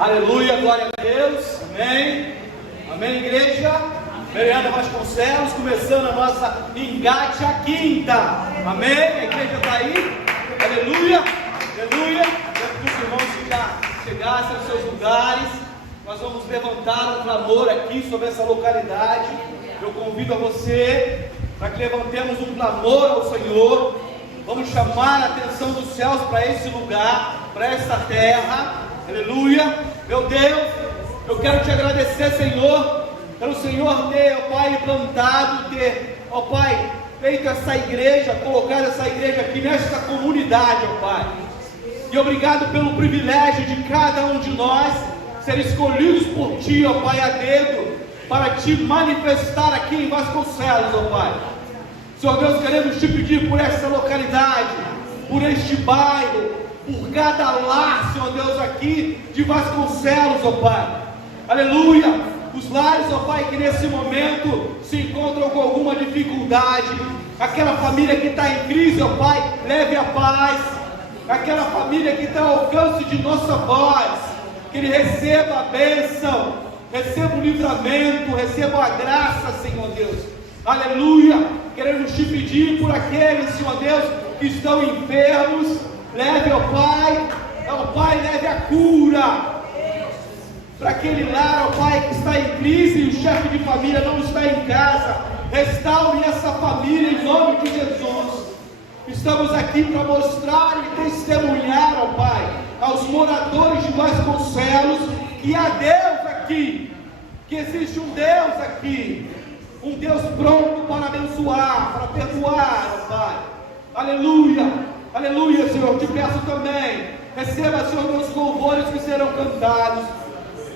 Aleluia, glória a Deus, amém, amém, igreja. Mariana Vasconcelos, começando a nossa Engate a Quinta, amém, a igreja está aí, aleluia, aleluia. Quero que os irmãos já chegassem aos seus lugares. Nós vamos levantar um clamor aqui sobre essa localidade. Eu convido a você para que levantemos um clamor ao Senhor. Vamos chamar a atenção dos céus para esse lugar, para esta terra, aleluia. Meu Deus, eu quero te agradecer, Senhor, pelo Senhor ter, ó Pai, plantado, ter, ó Pai, feito essa igreja, colocado essa igreja aqui nesta comunidade, ó Pai. E obrigado pelo privilégio de cada um de nós ser escolhidos por Ti, ó Pai, a dedo, para Te manifestar aqui em Vasconcelos, ó Pai. Senhor Deus, queremos Te pedir por essa localidade, por este bairro, por cada lar, Senhor Deus, aqui de Vasconcelos, ó Pai. Aleluia. Os lares, ó Pai, que nesse momento se encontram com alguma dificuldade, aquela família que está em crise, ó Pai, leve a paz. Aquela família que está ao alcance de nossa voz, que ele receba a bênção, receba o livramento, receba a graça, Senhor Deus. Aleluia. Queremos Te pedir por aqueles, Senhor Deus, que estão enfermos, leve, ó Pai, leve a cura para aquele lar, ó Pai, que está em crise e o chefe de família não está em casa. Restaure essa família em nome de Jesus. Estamos aqui para mostrar e testemunhar, ó Pai, aos moradores de Vasconcelos que há Deus aqui, que existe um Deus aqui, um Deus pronto para abençoar, para perdoar, ó Pai. Aleluia, aleluia, Senhor. Te peço também, receba, Senhor Deus, os louvores que serão cantados.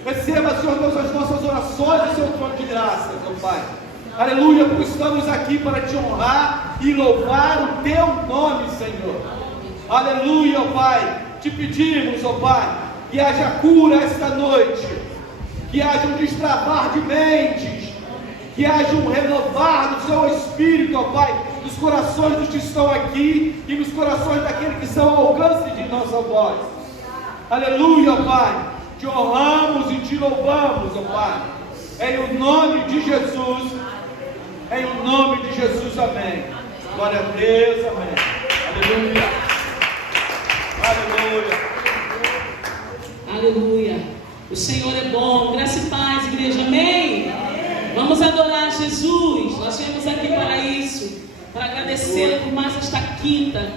Receba, Senhor Deus, as nossas orações do Seu trono de graças, ó Pai. Aleluia, porque estamos aqui para Te honrar e louvar o Teu nome, Senhor. Aleluia, ó Pai. Te pedimos, ó Pai, que haja cura esta noite, que haja um destravar de mentes, que haja um renovar do Seu Espírito, ó Pai, nos corações dos que estão aqui e nos corações daqueles que são ao alcance de nossa voz. Aleluia, ó Pai. Te honramos e Te louvamos, ó Pai, em o nome de Jesus, em o nome de Jesus, amém. Glória a Deus, amém. Aleluia, aleluia, aleluia. O Senhor é bom. Graça e paz, igreja, amém. Vamos adorar Jesus. Nós viemos aqui para isso, para agradecer por mais esta quinta,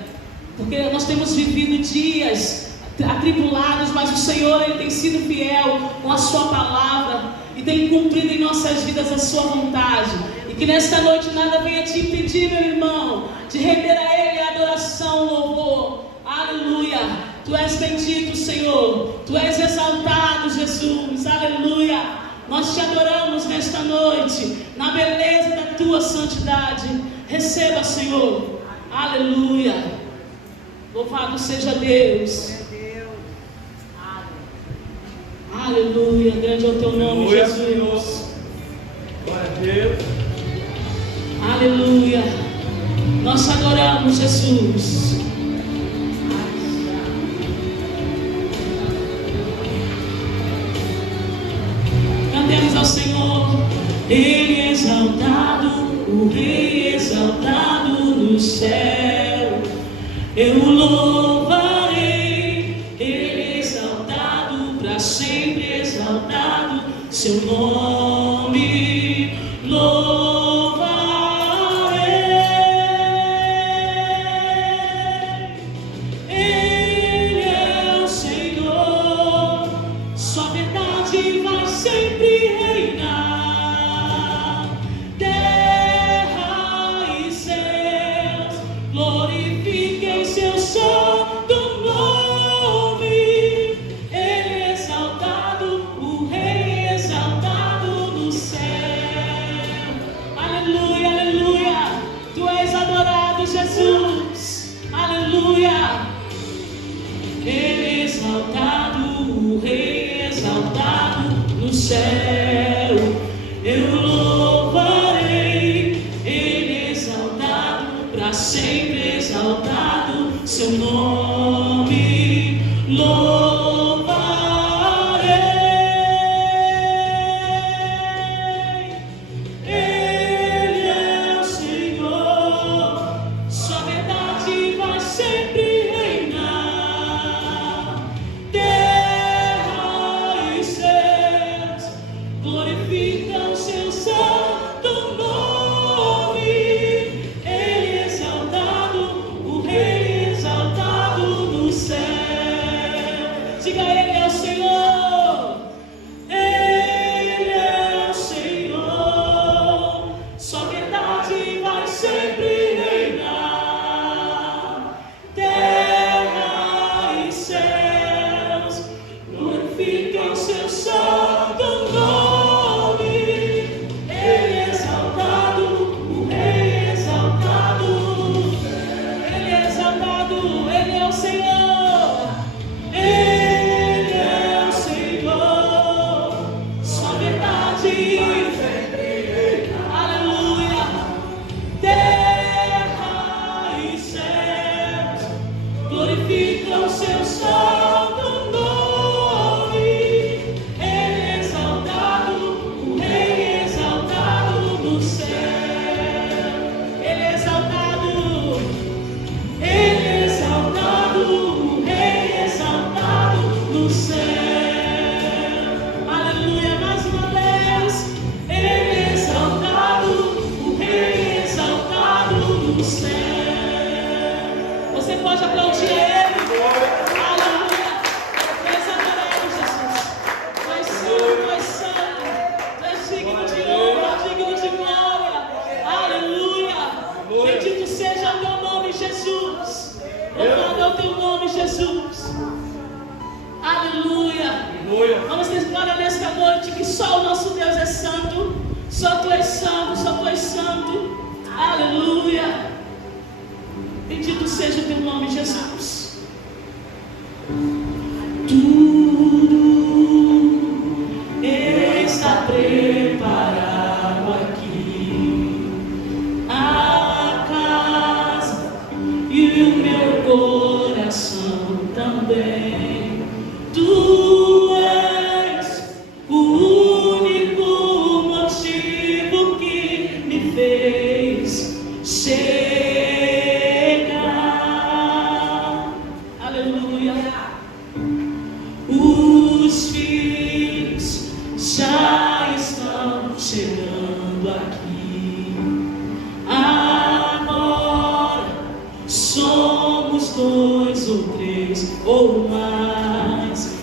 porque nós temos vivido dias atribulados, mas o Senhor, Ele tem sido fiel com a Sua palavra e tem cumprido em nossas vidas a Sua vontade. E que nesta noite nada venha te impedir, meu irmão, de render a Ele a adoração, o louvor. Aleluia. Tu és bendito, Senhor. Tu és exaltado, Jesus. Aleluia. Nós Te adoramos nesta noite, na beleza da Tua santidade. Receba, Senhor. Aleluia. Louvado seja Deus. Aleluia, grande é o Teu nome, aleluia, Jesus. Senhor. Glória a Deus. Aleluia. Nós Te adoramos, Jesus. Cantemos ao Senhor. Ele é exaltado, o Rei exaltado no céu. Eu o louvarei. Ele é exaltado, para sempre exaltado. Seu nome louvarei. Ele é o Senhor. Sua verdade vai sempre reinar. Terra e céus glorifiquem Seu santo nome. Ele é exaltado, o Rei exaltado no céu. Aleluia, aleluia. Tu és adorado, Jesus. Aleluia. Ele é exaltado, o Rei exaltado no céu. Eu louvarei. Ele é exaltado, para sempre exaltado. Seu nome louvarei. Aleluia. Vamos declarar nesta noite que só o nosso Deus é santo. Só tu és santo, só tu és santo. Aleluia. Bendito seja o teu nome, Jesus. Tudo está preparado aqui. A casa e o meu coração também. Tu és o único motivo que me fez chegar. Aleluia. Os filhos já estão chegando aqui. Agora somos 2 ou 3 ou mais.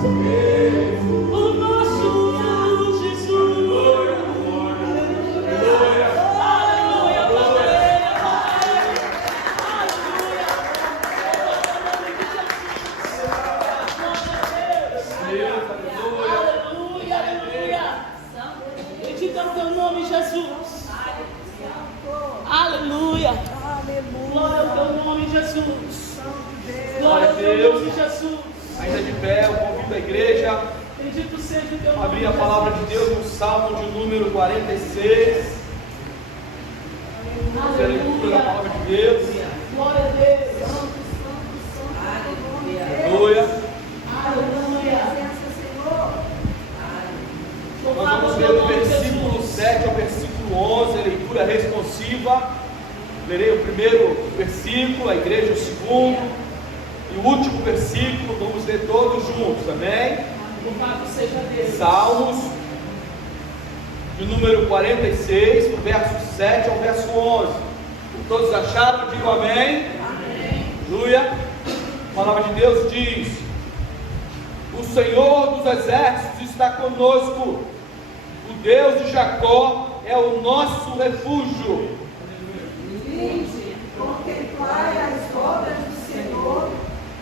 O nosso Jesus. Aleluia, glória a Ele, aleluia, aleluia. Bendito é o teu nome, Jesus. Aleluia. Glória ao teu nome, Jesus. Glória ao teu nome, Jesus. Ainda de pé, eu convido a igreja Bendito seja o teu a nome. abrir a palavra de Deus no Salmo de número 46. Vamos ver a leitura da palavra de Deus. Glória a Deus. Aleluia. Aleluia. Nós vamos ler do versículo 7 ao versículo 11, a leitura responsiva. Lerei o primeiro versículo, a igreja o segundo. E o último versículo, vamos ler todos juntos, amém? Louvado seja Deus. Salmos, de número 46, do verso 7 ao verso 11. Todos acharam? Digam amém. Amém. Aleluia. A palavra de Deus diz: o Senhor dos exércitos está conosco, o Deus de Jacó é o nosso refúgio. Vinde, contemplai as obras do Senhor,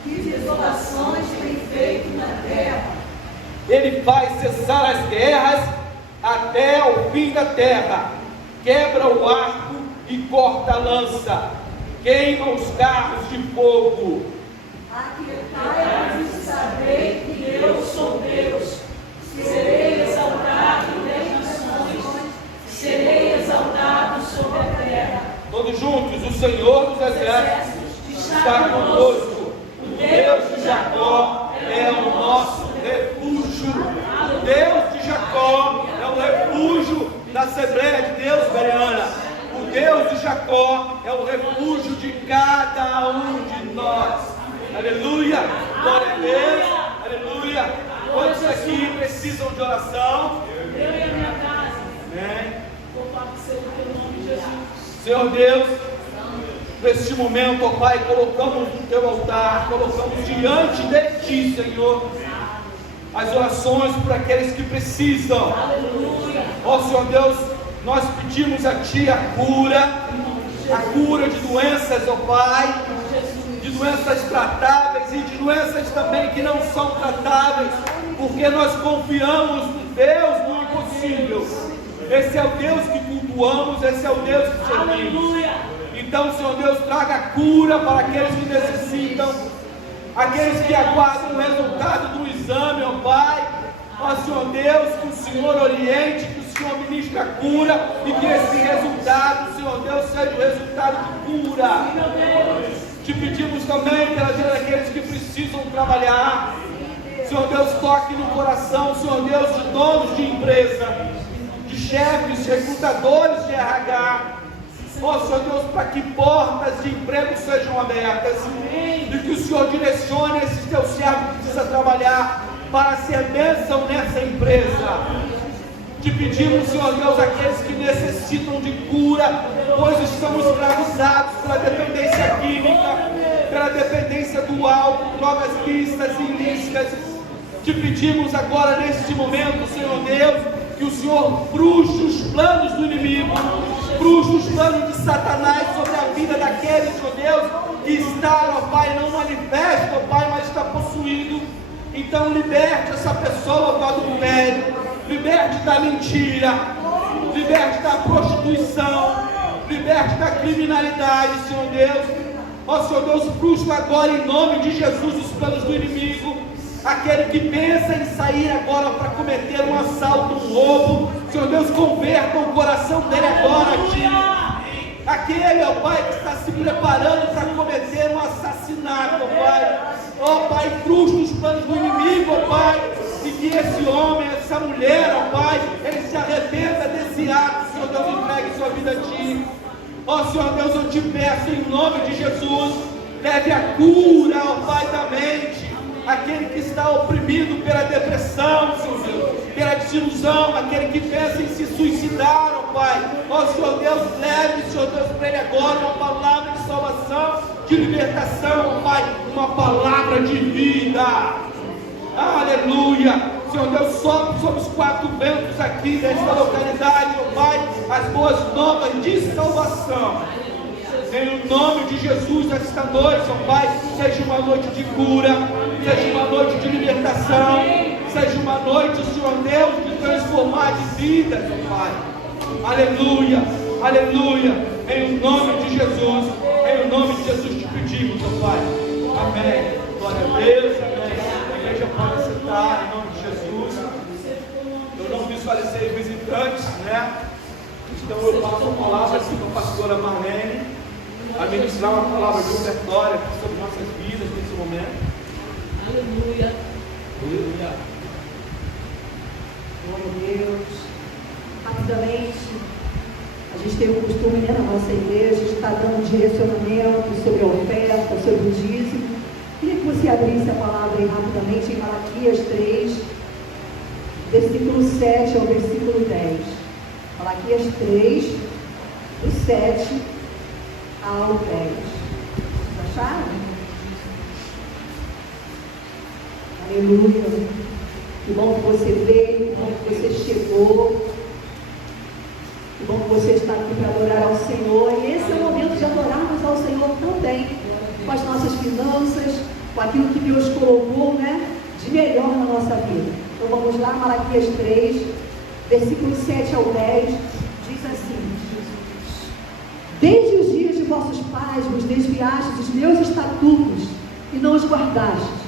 que desolações tem feito na terra. Ele faz cessar as guerras até o fim da terra, quebra o arco e corta a lança, queima os carros de fogo. Aquietai-vos e sabei que eu sou Deus. Serei exaltado nas nações, serei exaltado sobre a terra. Todos juntos: o Senhor dos exércitos está conosco, o Deus de Jacó é o nosso refúgio. O Deus de Jacó é o refúgio da Assembleia de Deus Bereana. O Deus de Jacó é o refúgio de cada um de nós. Aleluia, glória a Deus, aleluia. Quantos aqui precisam de oração? Eu e a minha casa. Amém. Louvado seja o teu nome, Jesus. Senhor Deus, neste momento, ó Pai, colocamos no teu altar, colocamos diante de ti, Senhor, as orações por aqueles que precisam. Aleluia. Ó Senhor Deus, nós pedimos a Ti a cura de doenças, ó Pai, de doenças tratáveis e de doenças também que não são tratáveis, porque nós confiamos no Deus do impossível. Esse é o Deus que cultuamos, esse é o Deus que servimos. Aleluia. Então, Senhor Deus, traga cura para aqueles que necessitam, aqueles que aguardam o resultado do exame, ó Pai. Ó Senhor Deus, que o Senhor oriente, que o Senhor ministre a cura e que esse resultado, Senhor Deus, seja o resultado de cura. Te pedimos também pela vida daqueles que precisam trabalhar. Senhor Deus, toque no coração, Senhor Deus, de donos de empresa, de chefes, recrutadores de RH. Ó Senhor Deus, para que portas de emprego sejam abertas e que o Senhor direcione esse teu servo que precisa trabalhar para ser bênção nessa empresa. Te pedimos, Senhor Deus, aqueles que necessitam de cura, pois estamos escravizados pela dependência química, pela dependência do álcool, drogas lícitas e ilícitas. Te pedimos agora, neste momento, Senhor Deus, que o Senhor frustre os planos do inimigo, frustre os planos de Satanás sobre a vida daquele, Senhor Deus, que está, ó Pai, não manifesta, ó Pai, mas está possuído. Então liberte essa pessoa do adultério, liberte da mentira, liberte da prostituição, liberte da criminalidade, Senhor Deus. Ó Senhor Deus, frustra agora em nome de Jesus os planos do inimigo. Aquele que pensa em sair agora para cometer um assalto, um roubo, Senhor Deus, converta o coração dele agora a Ti. Aquele, ó Pai, que está se preparando para cometer um assassinato, ó Pai. Ó Pai, frustra os planos do inimigo, ó Pai, e que esse homem, essa mulher, ó Pai, ele se arrependa desse ato, Senhor Deus, entregue sua vida a Ti. Ó Senhor Deus, eu te peço em nome de Jesus, leve a cura, ó Pai, da mente. Aquele que está oprimido pela depressão, Senhor Deus, pela desilusão, aquele que pensa em se suicidar, ó Pai. Ó Senhor Deus, leve, Senhor Deus, para ele agora uma palavra de salvação, de libertação, ó Pai, uma palavra de vida. Aleluia. Senhor Deus, sopra sobre os 4 ventos aqui desta localidade, meu Pai, as boas novas de salvação. Em nome de Jesus, esta noite, meu Pai, seja uma noite de cura, seja uma noite de libertação, seja uma noite, Senhor Deus, de transformar de vidas, meu Pai. Aleluia, aleluia. Em nome de Jesus, em nome de Jesus te pedimos, meu Pai. Amém. Glória a Deus, amém. A igreja pode sentar, em nome de Jesus. Eu não visualizei visitantes, né? Então eu passo a palavra assim com a pastora Marlene, a ministrar uma palavra de ofertória sobre nossas vidas nesse momento. Aleluia. Aleluia. Glória a Deus. Rapidamente, a gente tem o costume, né, na nossa igreja, de estar dando direcionamento sobre a oferta, sobre o dízimo. Queria que você abrisse a palavra aí rapidamente em Malaquias 3, versículo 7 ao versículo 10. Malaquias 3, do 7 ao 10. Acharam? Aleluia. Que bom que você veio, que bom que você chegou. Que bom que você está aqui para adorar ao Senhor. E esse é o momento de adorarmos ao Senhor também, com as nossas finanças, com aquilo que Deus colocou, né, de melhor na nossa vida. Então vamos lá, Malaquias 3, versículo 7 ao 10, diz assim: Desde os dias de vossos pais vos desviastes dos meus estatutos e não os guardastes.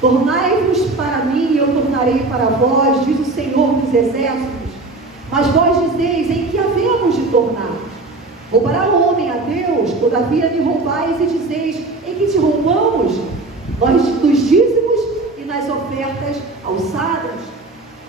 Tornai-vos para mim e eu tornarei para vós, diz o Senhor dos Exércitos. Mas vós dizeis, em que havemos de tornar? Roubará o homem a Deus? Todavia me roubais e dizeis, em que te roubamos? Nós dos dízimos e nas ofertas alçadas.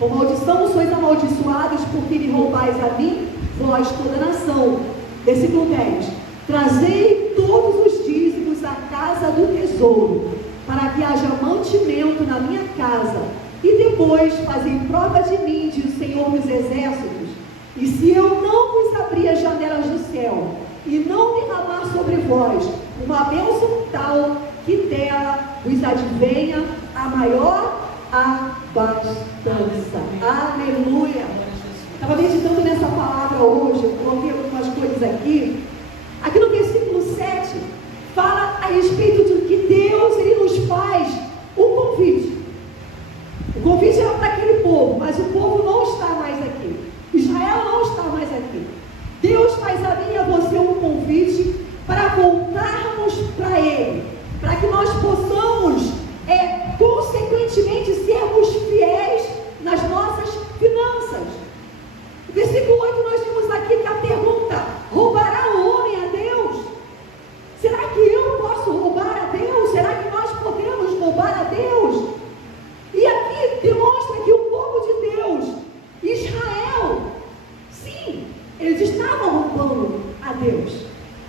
Com maldição sois amaldiçoados, porque me roubais a mim, vós toda a nação. Versículo 10. Trazei todos os dízimos à casa do tesouro, para que haja mantimento na minha casa. E depois fazei prova de mim, diz o Senhor dos Exércitos. E se eu não vos abrir as janelas do céu, e não derramar sobre vós uma bênção tal, que dela vos advenha a maior abastança. Aleluia. Estava meditando nessa palavra hoje, eu coloquei algumas coisas aqui. Aqui no versículo 7, fala a respeito de que Deus, Ele nos faz um convite. O convite era para aquele povo, mas o povo não está mais aqui. Israel não está mais aqui. Deus faz a mim e a você um convite para voltarmos para Ele, para que nós possamos, consequentemente, sermos fiéis nas nossas finanças. No versículo 8 nós vimos aqui que a pergunta: roubará o homem a Deus? Será que eu posso roubar a Deus? Será que nós podemos roubar a Deus? E aqui demonstra que o povo de Deus, Israel, sim, eles estavam roubando a Deus.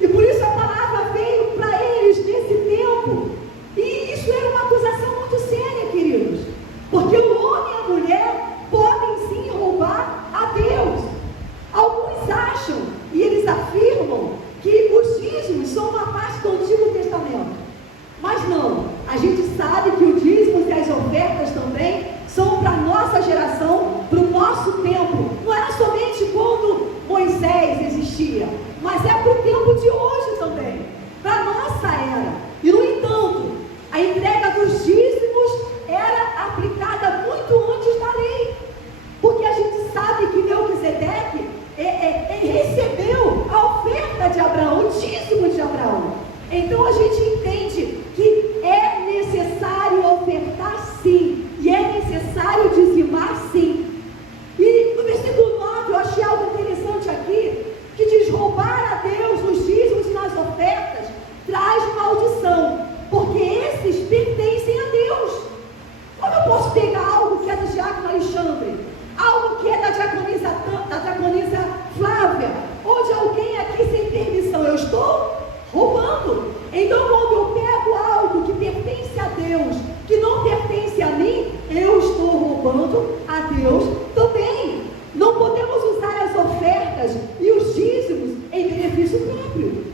E por isso a palavra veio para eles nesse tempo. E isso era uma acusação muito séria, queridos. Porque o homem e a mulher podem sim roubar a Deus. Alguns acham, e eles afirmam, que os dízimos são uma parte do Antigo Testamento. Mas não, a gente sabe que o dízimo e as ofertas também são para a nossa geração, para o nosso tempo. Não era somente quando Moisés existia, mas é para o tempo de hoje também, para a nossa era. E no entanto, a entrega dos dízimos era aplicada muito antes da lei, porque a gente sabe que Melquisedeque recebeu a oferta de Abraão, o dízimo de Abraão. Então a gente entende que é necessário ofertar sim, e é necessário dizimar sim. E no versículo 9 eu achei algo interessante aqui, que diz: roubar a Deus nos dízimos e nas ofertas traz maldição, porque esses pertencem a Deus. Como eu posso pegar algo que é do diácono Alexandre, algo que é da diaconisa Flávia, ou de alguém aqui sem permissão? Eu estou roubando. Então quando eu pego algo que pertence a Deus, que não pertence a mim, eu estou roubando a Deus também. Não podemos usar as ofertas e os dízimos em benefício próprio.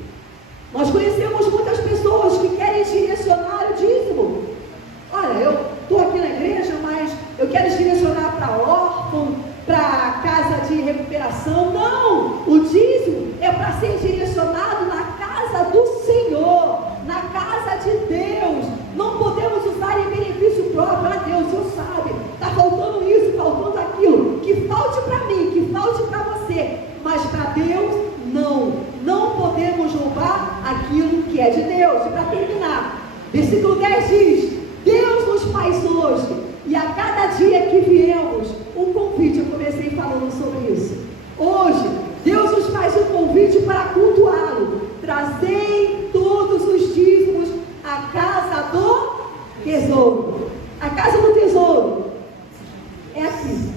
Nós conhecemos muitas pessoas que querem direcionar o dízimo. Olha, eu estou aqui na igreja, de recuperação. Não! O dízimo é para ser direcionado na casa do Senhor, na casa de Deus. Não podemos usar em benefício próprio. Ah, Deus, o Senhor sabe, está faltando isso, faltando aquilo. Que falte para mim, que falte para você. Mas para Deus, não. Não podemos roubar aquilo que é de Deus. E para terminar, versículo 10 diz: Deus nos faz hoje, e a cada dia que viemos, um convite. Eu comecei falando sobre isso. Hoje, Deus nos faz um convite para cultuá-lo. Trazei todos os dízimos à casa do tesouro. A casa do tesouro é aqui.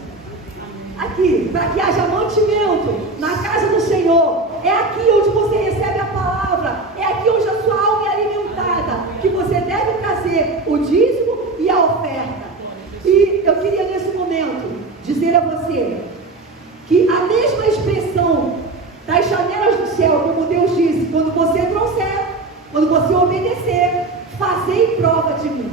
Aqui, para que haja mantimento na casa do Senhor. É aqui onde você recebe a palavra. É aqui onde a sua alma é alimentada, que você deve trazer o dízimo e a oferta. E eu queria nesse momento dizer a você que a mesma expressão das janelas do céu, como Deus disse, quando você trouxer, quando você obedecer, fazei prova de mim.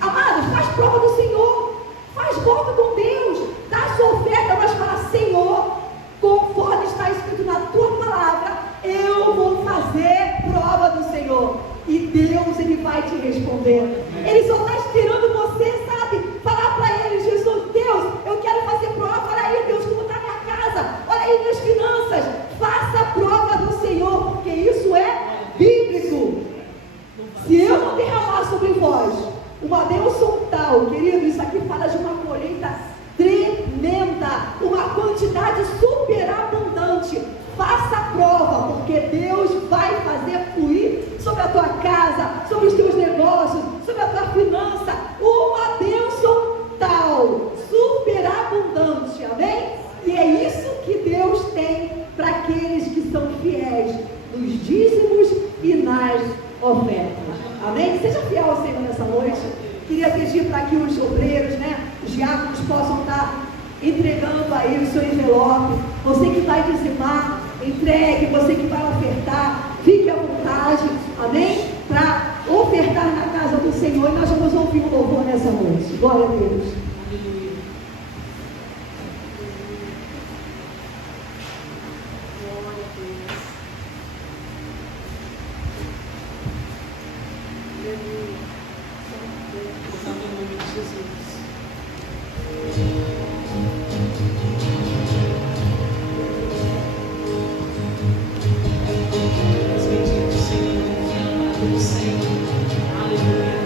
Amados, faz prova do Senhor. Faz voto com Deus. Dá a sua oferta, mas fala: Senhor, conforme está escrito na tua palavra, eu vou fazer prova do Senhor. E Deus, Ele vai te responder. Ele só está esperando você, sabe? Falar para Ele: Jesus, Deus, eu quero fazer prova. Olha aí, Deus, como está a minha casa. Olha aí minhas finanças. Faça a prova do Senhor, porque isso é bíblico. Se eu não derramar sobre vós uma bênção tal, querido, isso aqui fala de uma colheita tremenda, uma quantidade superabundante. Faça a prova, porque Deus vai fazer fluir sobre a tua casa, sobre os teus negócios, sobre a tua finança, uma bênção tal, superabundante, amém? E é isso que Deus tem para aqueles que são fiéis nos dízimos e nas ofertas, amém? Seja fiel ao Senhor nessa noite. Queria pedir para que os obreiros, os diáconos possam estar entregando aí o seu envelope. Você que vai dizimar, entregue. Você que vai ofertar, fique à vontade, amém? Para ofertar na casa do Senhor. E nós vamos ouvir um louvor nessa noite. Glória a Deus. Aleluia. Glória a Deus. Aleluia. Vou em nome de Jesus. Bendito Senhor, amado Senhor. Aleluia.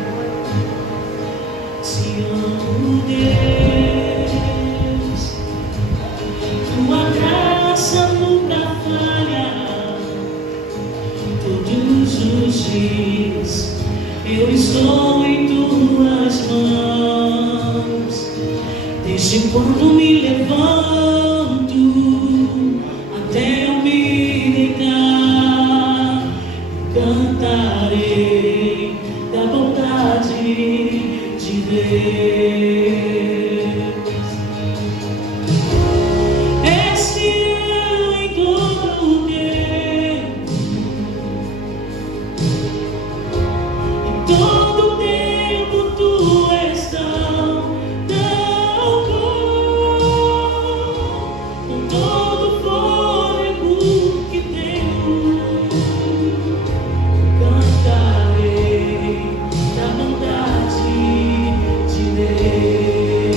Te amo, Deus. Tua graça nunca falha. Todos os dias eu estou em tuas mãos. Desde quando me levanto até eu me deitar, cantarei da bondade de Deus. És fiel em todo o tempo, em todo o tempo tu és tão bom, com todo o fôlego que tenho, cantarei da bondade de Deus.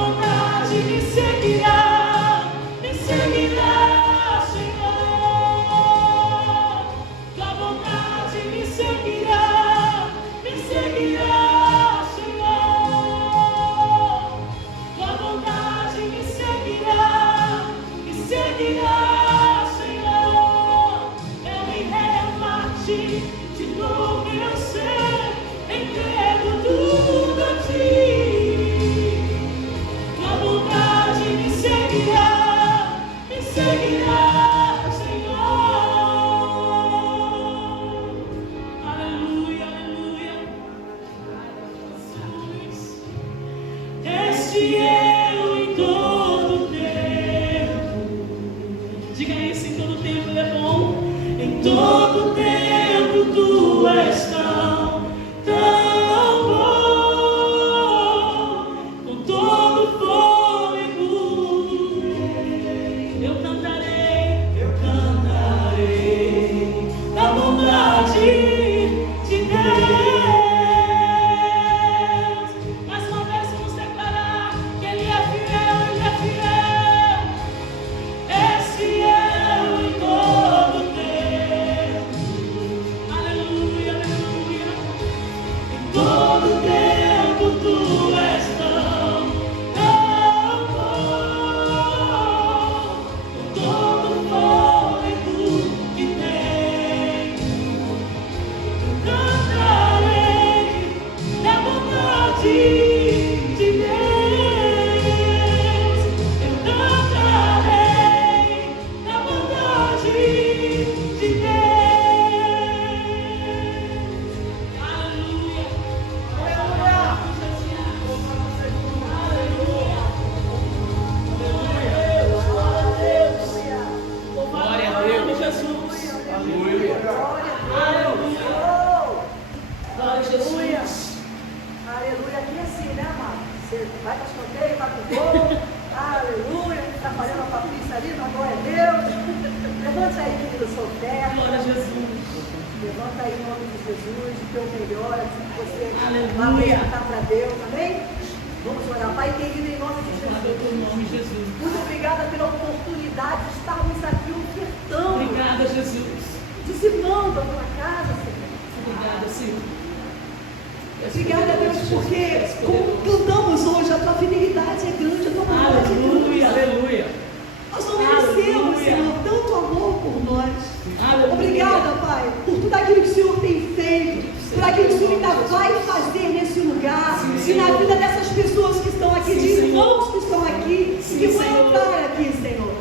bondade me seguirá, Senhor. Tua bondade me seguirá, Senhor. Tua bondade me seguirá, Senhor. Eu me rendo a ti, de novo eu sei, entrego tudo a ti. Tua bondade me seguirá, Senhor. Aleluia, aleluia. Este eu em todo tempo. Diga isso, em todo tempo ele é bom. Em todo tempo tu és tão bom. Com todo fôlego eu cantarei da bondade de Deus. Mais uma vez vamos declarar que Ele é fiel, Ele é fiel. Esse eu em todo tempo. Aleluia, aleluia. Em todo tempo tu és tão bom. Com todo fôlego que tenho, cantarei da bondade de Deus. Eu cantarei da bondade de Deus. Aleluia. Glória a Deus, Jesus. Aleluia. Aleluia. Glória a Jesus. Aleluia, aqui é assim, né, amado? Você vai para escanteio, vai pro gol. Aleluia, está fazendo a Patrícia ali, mas glória a Deus. Levante aí, querido solteiro. Glória a Jesus. Levanta aí em nome de Jesus, o teu melhor, assim que você Aleluia. vai apresentar para Deus, amém? Vamos orar, Pai querido, em nome de Glória Jesus. ao nome de Jesus. Muito obrigada pela oportunidade de estarmos aqui ofertando, Obrigada, Jesus. dizimando a tua casa, Senhor. Obrigada, Senhor. Obrigada, Deus, porque como cantamos hoje, a tua fidelidade é grande, a tua bondade é grande. Aleluia, aleluia. Nós não merecemos, Aleluia. Senhor, tanto amor por nós. Aleluia. Obrigada, Pai, por tudo aquilo que o Senhor tem feito, por aquilo que o Senhor ainda vai fazer nesse lugar, e na vida dessas pessoas que estão aqui, de irmãos que estão aqui, que vão entrar aqui, Senhor.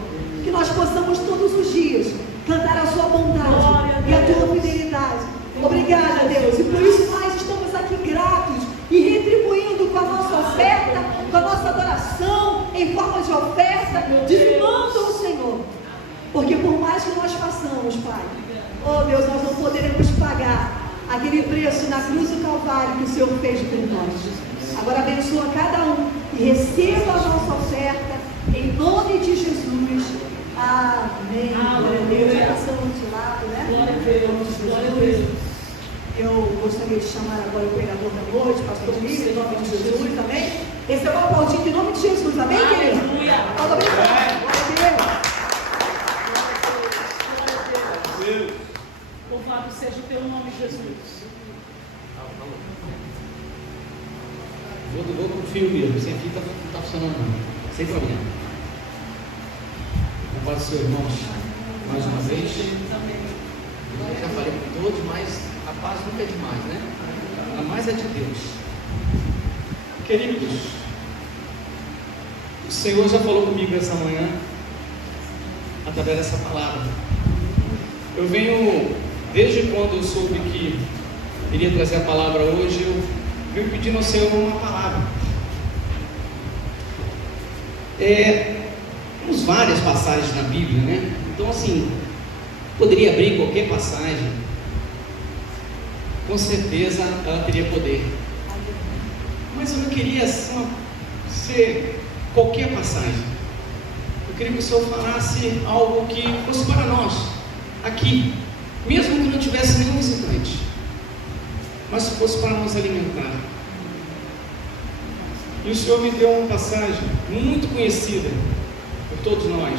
Que nós possamos todos os dias cantar a sua bondade e a tua fidelidade. Obrigada, Deus, e por isso nós estamos aqui gratos e retribuindo com a nossa oferta, com a nossa adoração, em forma de oferta, dizimando o Senhor. Porque por mais que nós façamos, Pai, oh Deus, nós não poderemos pagar aquele preço na cruz do Calvário que o Senhor fez por nós. Agora abençoa cada um e receba a nossa oferta em nome de Jesus. Amém. Aleluia. Oração mutilado, né? Glória a Deus, glória a Deus. Eu gostaria de chamar agora o pregador da noite, pastor Miguel, em nome de Jesus, amém? Esse é o aplaudido em nome de Jesus, amém, querido? Aleluia. Fala bem, glória a Deus. Louvado seja o teu nome, Jesus. Vou com o fio mesmo, sem fita não está funcionando não, sem problema. Louvado seus irmãos, mais uma vez. Eu já falei com todos, mas a paz nunca é demais, né? A mais é de Deus. Queridos, o Senhor já falou comigo essa manhã, através dessa palavra. Eu venho, desde quando eu soube que iria trazer a palavra hoje, eu venho pedindo ao Senhor uma palavra. Temos várias passagens na Bíblia, né? Então, assim, poderia abrir qualquer passagem, com certeza ela teria poder. Mas eu não queria ser qualquer passagem. Eu queria que o Senhor falasse algo que fosse para nós, aqui, mesmo que não tivesse nenhum visitante, mas se fosse para nos alimentar. E o Senhor me deu uma passagem muito conhecida por todos nós,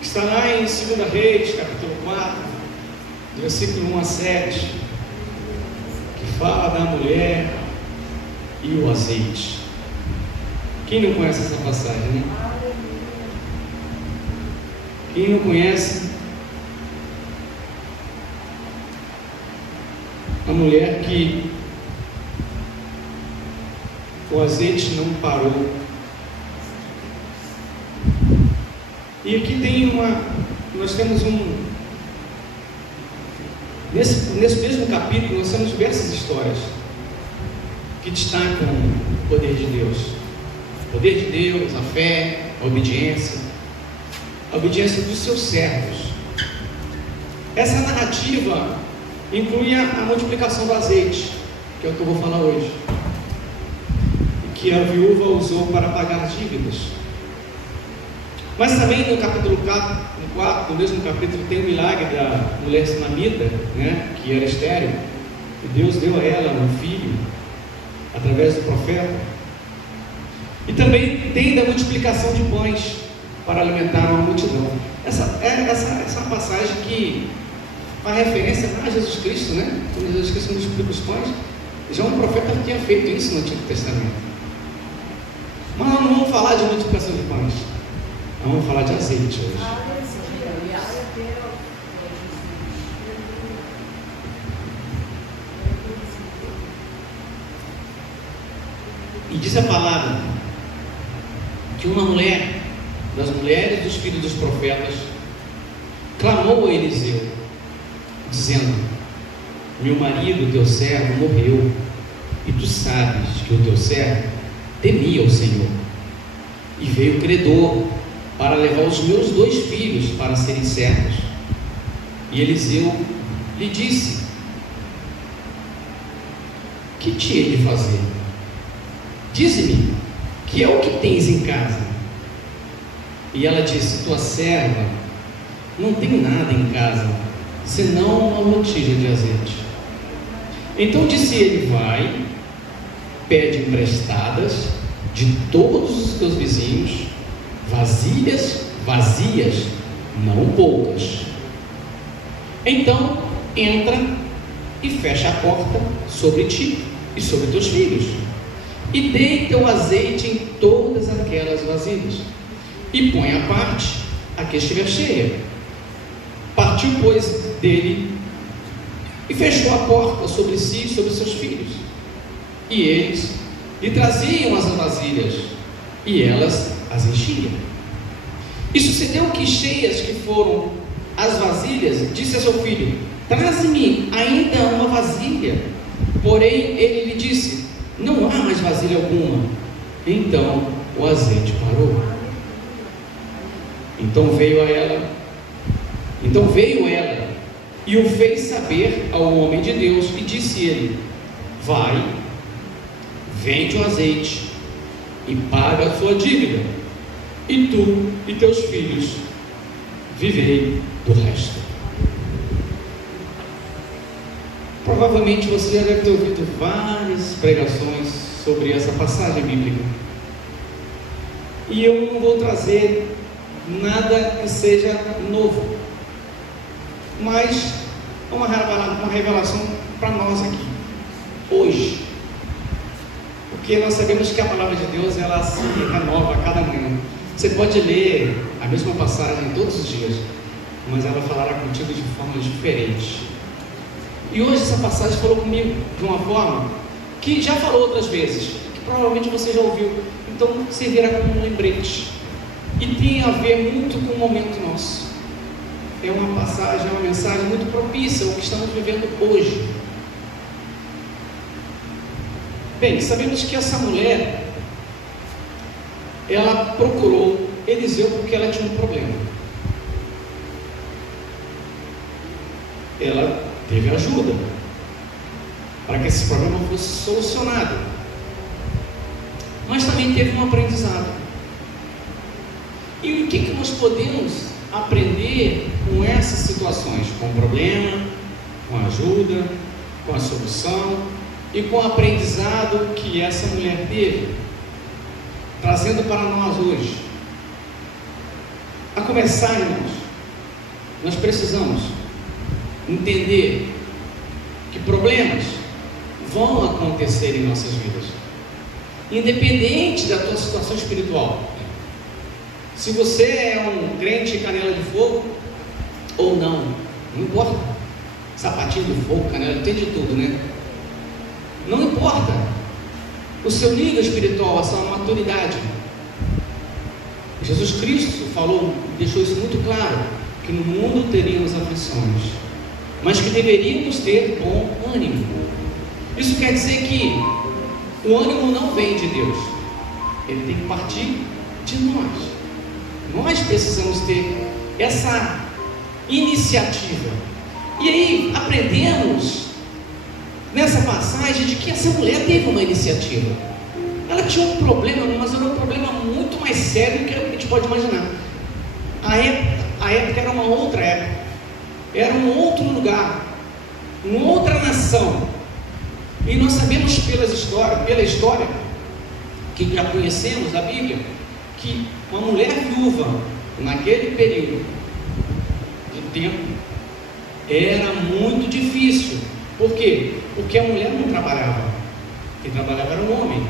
que está lá em 2 Reis, capítulo 4, do versículo 1 a 7, que fala da mulher e o azeite. Quem não conhece essa passagem, né? Quem não conhece a mulher que o azeite não parou. E aqui tem nós temos nesse mesmo capítulo nós temos diversas histórias que destacam o poder de Deus. O poder de Deus, a fé, a obediência dos seus servos. Essa narrativa inclui a multiplicação do azeite, que é o que eu vou falar hoje, e que a viúva usou para pagar dívidas. Mas também no capítulo 4, no mesmo capítulo, tem o milagre da mulher sunamita, né, que era estéril, e Deus deu a ela um filho através do profeta. E também tem da multiplicação de pães para alimentar uma multidão. Essa passagem que faz referência a Jesus Cristo, né? Quando Jesus Cristo multiplica os pães, já um profeta tinha feito isso no Antigo Testamento. Mas nós não vamos falar de multiplicação de pães, nós vamos falar de azeite hoje. E diz a palavra que uma mulher, das mulheres dos filhos dos profetas, clamou a Eliseu, dizendo: meu marido, teu servo, morreu, e tu sabes que o teu servo temia o Senhor, e veio credor para levar os meus 2 filhos para serem servos. E Eliseu lhe disse: que te hei de fazer? Dize-me, que é o que tens em casa? E ela disse: tua serva não tem nada em casa, senão uma botija de azeite. Então disse ele: vai, pede emprestadas de todos os teus vizinhos, vasilhas vazias, não poucas. Então entra e fecha a porta sobre ti e sobre teus filhos, e deita o azeite em todas aquelas vasilhas, e põe à parte a que estiver cheia. Partiu, pois, dele, e fechou a porta sobre si e sobre seus filhos. E eles lhe traziam as vasilhas, e elas as enchiam. E sucedeu que, cheias que foram as vasilhas, disse a seu filho: traze-me ainda uma vasilha. Porém ele lhe disse: não há mais vasilha alguma. Então o azeite parou. Então veio ela e o fez saber ao homem de Deus, e disse ele: vai, vende o azeite e paga a sua dívida, e tu e teus filhos vivei do resto. Provavelmente você já deve ter ouvido várias pregações sobre essa passagem bíblica, e eu não vou trazer nada que seja novo, mas uma revelação para nós aqui, hoje, porque nós sabemos que a palavra de Deus, ela se renova a cada manhã. Você pode ler a mesma passagem todos os dias, mas ela falará contigo de formas diferentes. E hoje essa passagem falou comigo de uma forma que já falou outras vezes, que provavelmente você já ouviu, então servirá como um lembrete, e tem a ver muito com o momento nosso. É uma passagem, é uma mensagem muito propícia ao que estamos vivendo hoje. Bem, sabemos que essa mulher, ela procurou Eliseu porque ela tinha um problema. Ela teve ajuda para que esse problema fosse solucionado, mas também teve um aprendizado. E o que nós podemos aprender com essas situações? Com o problema, com a ajuda, com a solução, e com o aprendizado que essa mulher teve, trazendo para nós hoje. A começar, irmãos, nós precisamos entender que problemas vão acontecer em nossas vidas, independente da tua situação espiritual. Se você é um crente canela de fogo ou não importa. Sapatinho de fogo, canela, tem de tudo, né? Não importa o seu nível espiritual, a sua maturidade. Jesus Cristo falou, deixou isso muito claro, que no mundo teríamos aflições, mas que deveríamos ter bom ânimo. Isso quer dizer que o ânimo não vem de Deus, ele tem que partir de nós. Nós precisamos ter essa iniciativa. E aí aprendemos nessa passagem de que essa mulher teve uma iniciativa. Ela tinha um problema, mas era um problema muito mais sério do que a gente pode imaginar. A época era uma outra época, era um outro lugar, uma outra nação. E nós sabemos pela história que já conhecemos da Bíblia, que uma mulher viúva naquele período de tempo era muito difícil. Por quê? Porque a mulher não trabalhava, quem trabalhava era o homem,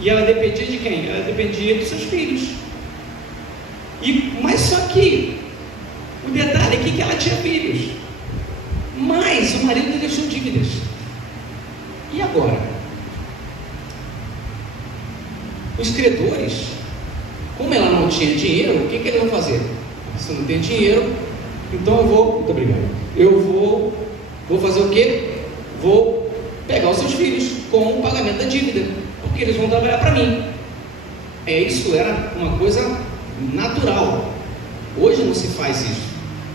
e ela dependia de quem? Ela dependia dos seus filhos. Mas só que o detalhe aqui é que ela tinha filhos, mas o marido deixou dívidas. E agora? Os credores, como ela não tinha dinheiro, o que eles vão fazer? Se não tem dinheiro, então muito obrigado, vou fazer o quê? Vou pegar os seus filhos com o pagamento da dívida, porque eles vão trabalhar para mim. Isso era uma coisa natural. Hoje não se faz isso,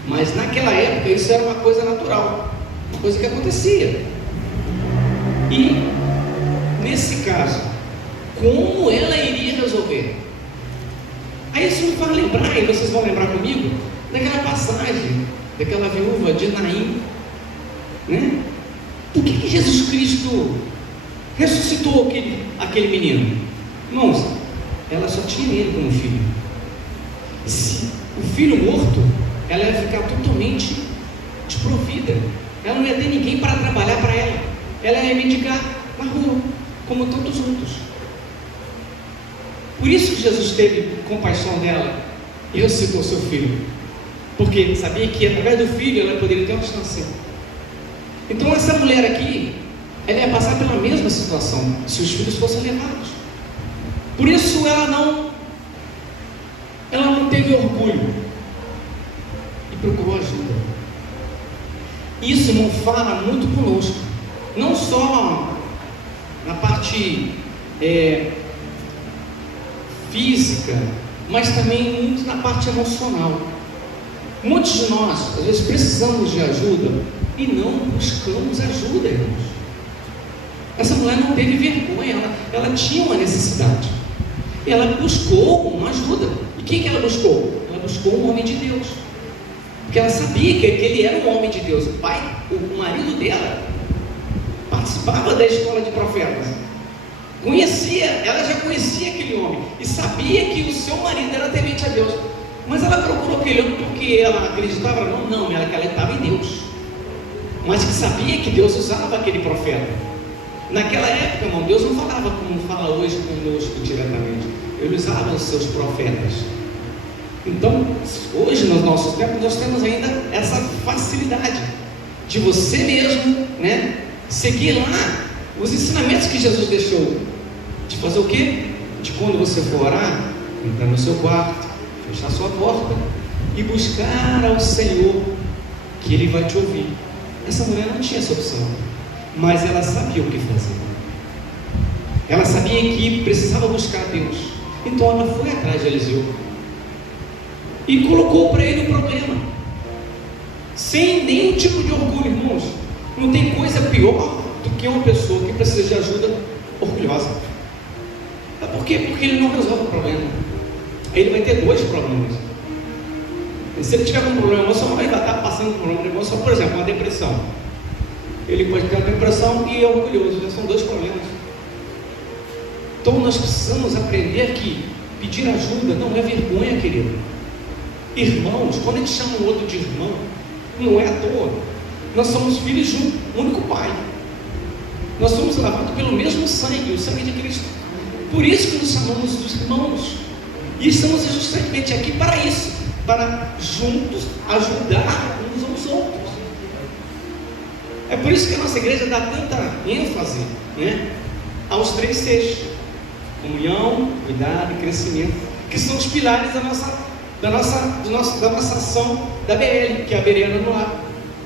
mas naquela época isso era uma coisa natural, uma coisa que acontecia. E nesse caso, como ela iria resolver? Aí isso me faz lembrar, e vocês vão lembrar comigo, daquela passagem, daquela viúva de Naim, né? Por que Jesus Cristo ressuscitou aquele menino? Irmãos, ela só tinha ele como filho. Se o filho morto, ela ia ficar totalmente desprovida. Ela não ia ter ninguém para trabalhar para ela. Ela ia mendigar na rua, como tantos outros. Por isso que Jesus teve compaixão dela e ressuscitou seu filho, porque ele sabia que através do filho ela poderia ter uma chance. Então essa mulher aqui, ela ia passar pela mesma situação se os filhos fossem levados. Por isso ela não teve orgulho e procurou ajuda. Isso, irmão, fala muito conosco, não só na parte física, mas também muito na parte emocional. Muitos de nós, às vezes, precisamos de ajuda e não buscamos ajuda, irmãos. Essa mulher não teve vergonha, ela tinha uma necessidade. E ela buscou uma ajuda. E quem que ela buscou? Ela buscou um homem de Deus. Porque ela sabia que ele era um homem de Deus. O marido dela participava da escola de profetas. Ela já conhecia aquele homem e sabia que o seu marido era temente a Deus. Mas ela procurou aquele homem porque ela acreditava, era que ela estava em Deus, mas que sabia que Deus usava aquele profeta. Naquela época, irmão, Deus não falava como fala hoje conosco diretamente, Ele usava os seus profetas. Então, hoje no nosso tempo, nós temos ainda essa facilidade de você mesmo, né, seguir lá os ensinamentos que Jesus deixou, de fazer o quê? De quando você for orar, entrar no seu quarto, fechar sua porta e buscar ao Senhor, que Ele vai te ouvir. Essa mulher não tinha essa opção, mas ela sabia o que fazer. Ela sabia que precisava buscar Deus. Então ela foi atrás de Eliseu e colocou para ele o problema, sem nenhum tipo de orgulho, irmãos. Não tem coisa pior do que uma pessoa que precisa de ajuda orgulhosa. Por quê? Porque ele não resolve o problema. Ele vai ter dois problemas. E se ele tiver um problema emocional, ele vai estar passando por um problema emocional, por exemplo, uma depressão. ele pode ter uma depressão e é orgulhoso. Já são dois problemas. Então nós precisamos aprender que pedir ajuda não é vergonha, querido. Irmãos, quando a gente chama o outro de irmão, não é à toa. Nós somos filhos de um único Pai. Nós somos lavados pelo mesmo sangue, o sangue de Cristo. Por isso que nos chamamos dos irmãos. E estamos justamente aqui para isso, para juntos ajudar uns aos outros. É por isso que a nossa igreja dá tanta ênfase, né, aos 3 Cs: comunhão, cuidado e crescimento, que são os pilares da nossa ação da BL, que é a Bereana no Lar.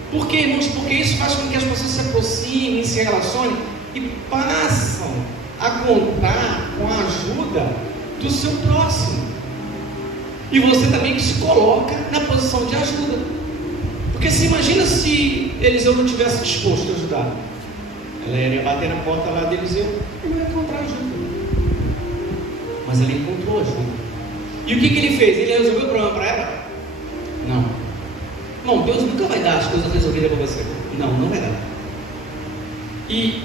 Por quê, irmãos? Porque isso faz com que as pessoas se aproximem, se relacionem e passam a contar com a ajuda do seu próximo. E você também que se coloca na posição de ajuda. Porque se imagina se Eliseu não tivesse disposto a ajudar. Ela ia bater na porta lá de Eliseu e não ia encontrar ajuda. Mas ele encontrou ajuda. E o que ele fez? Ele resolveu o problema para ela? Não. Não, Deus nunca vai dar as coisas resolvidas para você. Não, não vai dar. E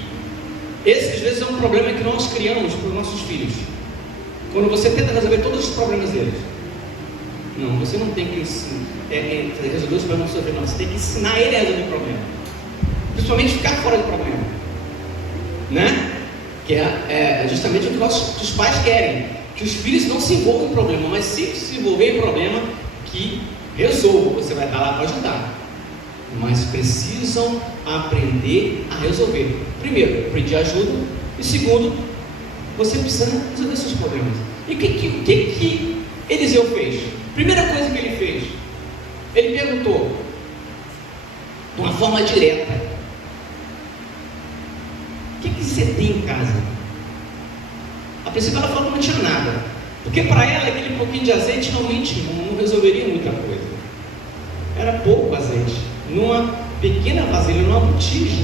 esse às vezes é um problema que nós criamos para os nossos filhos. Quando você tenta resolver todos os problemas deles. Não, você não tem que resolver os problemas do seu filho, não. Você tem que ensinar ele a resolver o problema. Principalmente ficar fora do problema. Né? Que é justamente o que os pais querem. Que os filhos não se envolvam em problema, mas se envolver em problema, que resolva. Você vai estar lá para ajudar. Mas precisam aprender a resolver. Primeiro, pedir ajuda. E segundo, você precisa resolver seus problemas. E o que Eliseu fez? Primeira coisa que ele fez, ele perguntou de uma forma direta: o que você tem em casa? A princípio ela falou que não tinha nada, porque para ela aquele pouquinho de azeite realmente não resolveria muita coisa. Era pouco azeite, numa pequena vasilha, numa botija.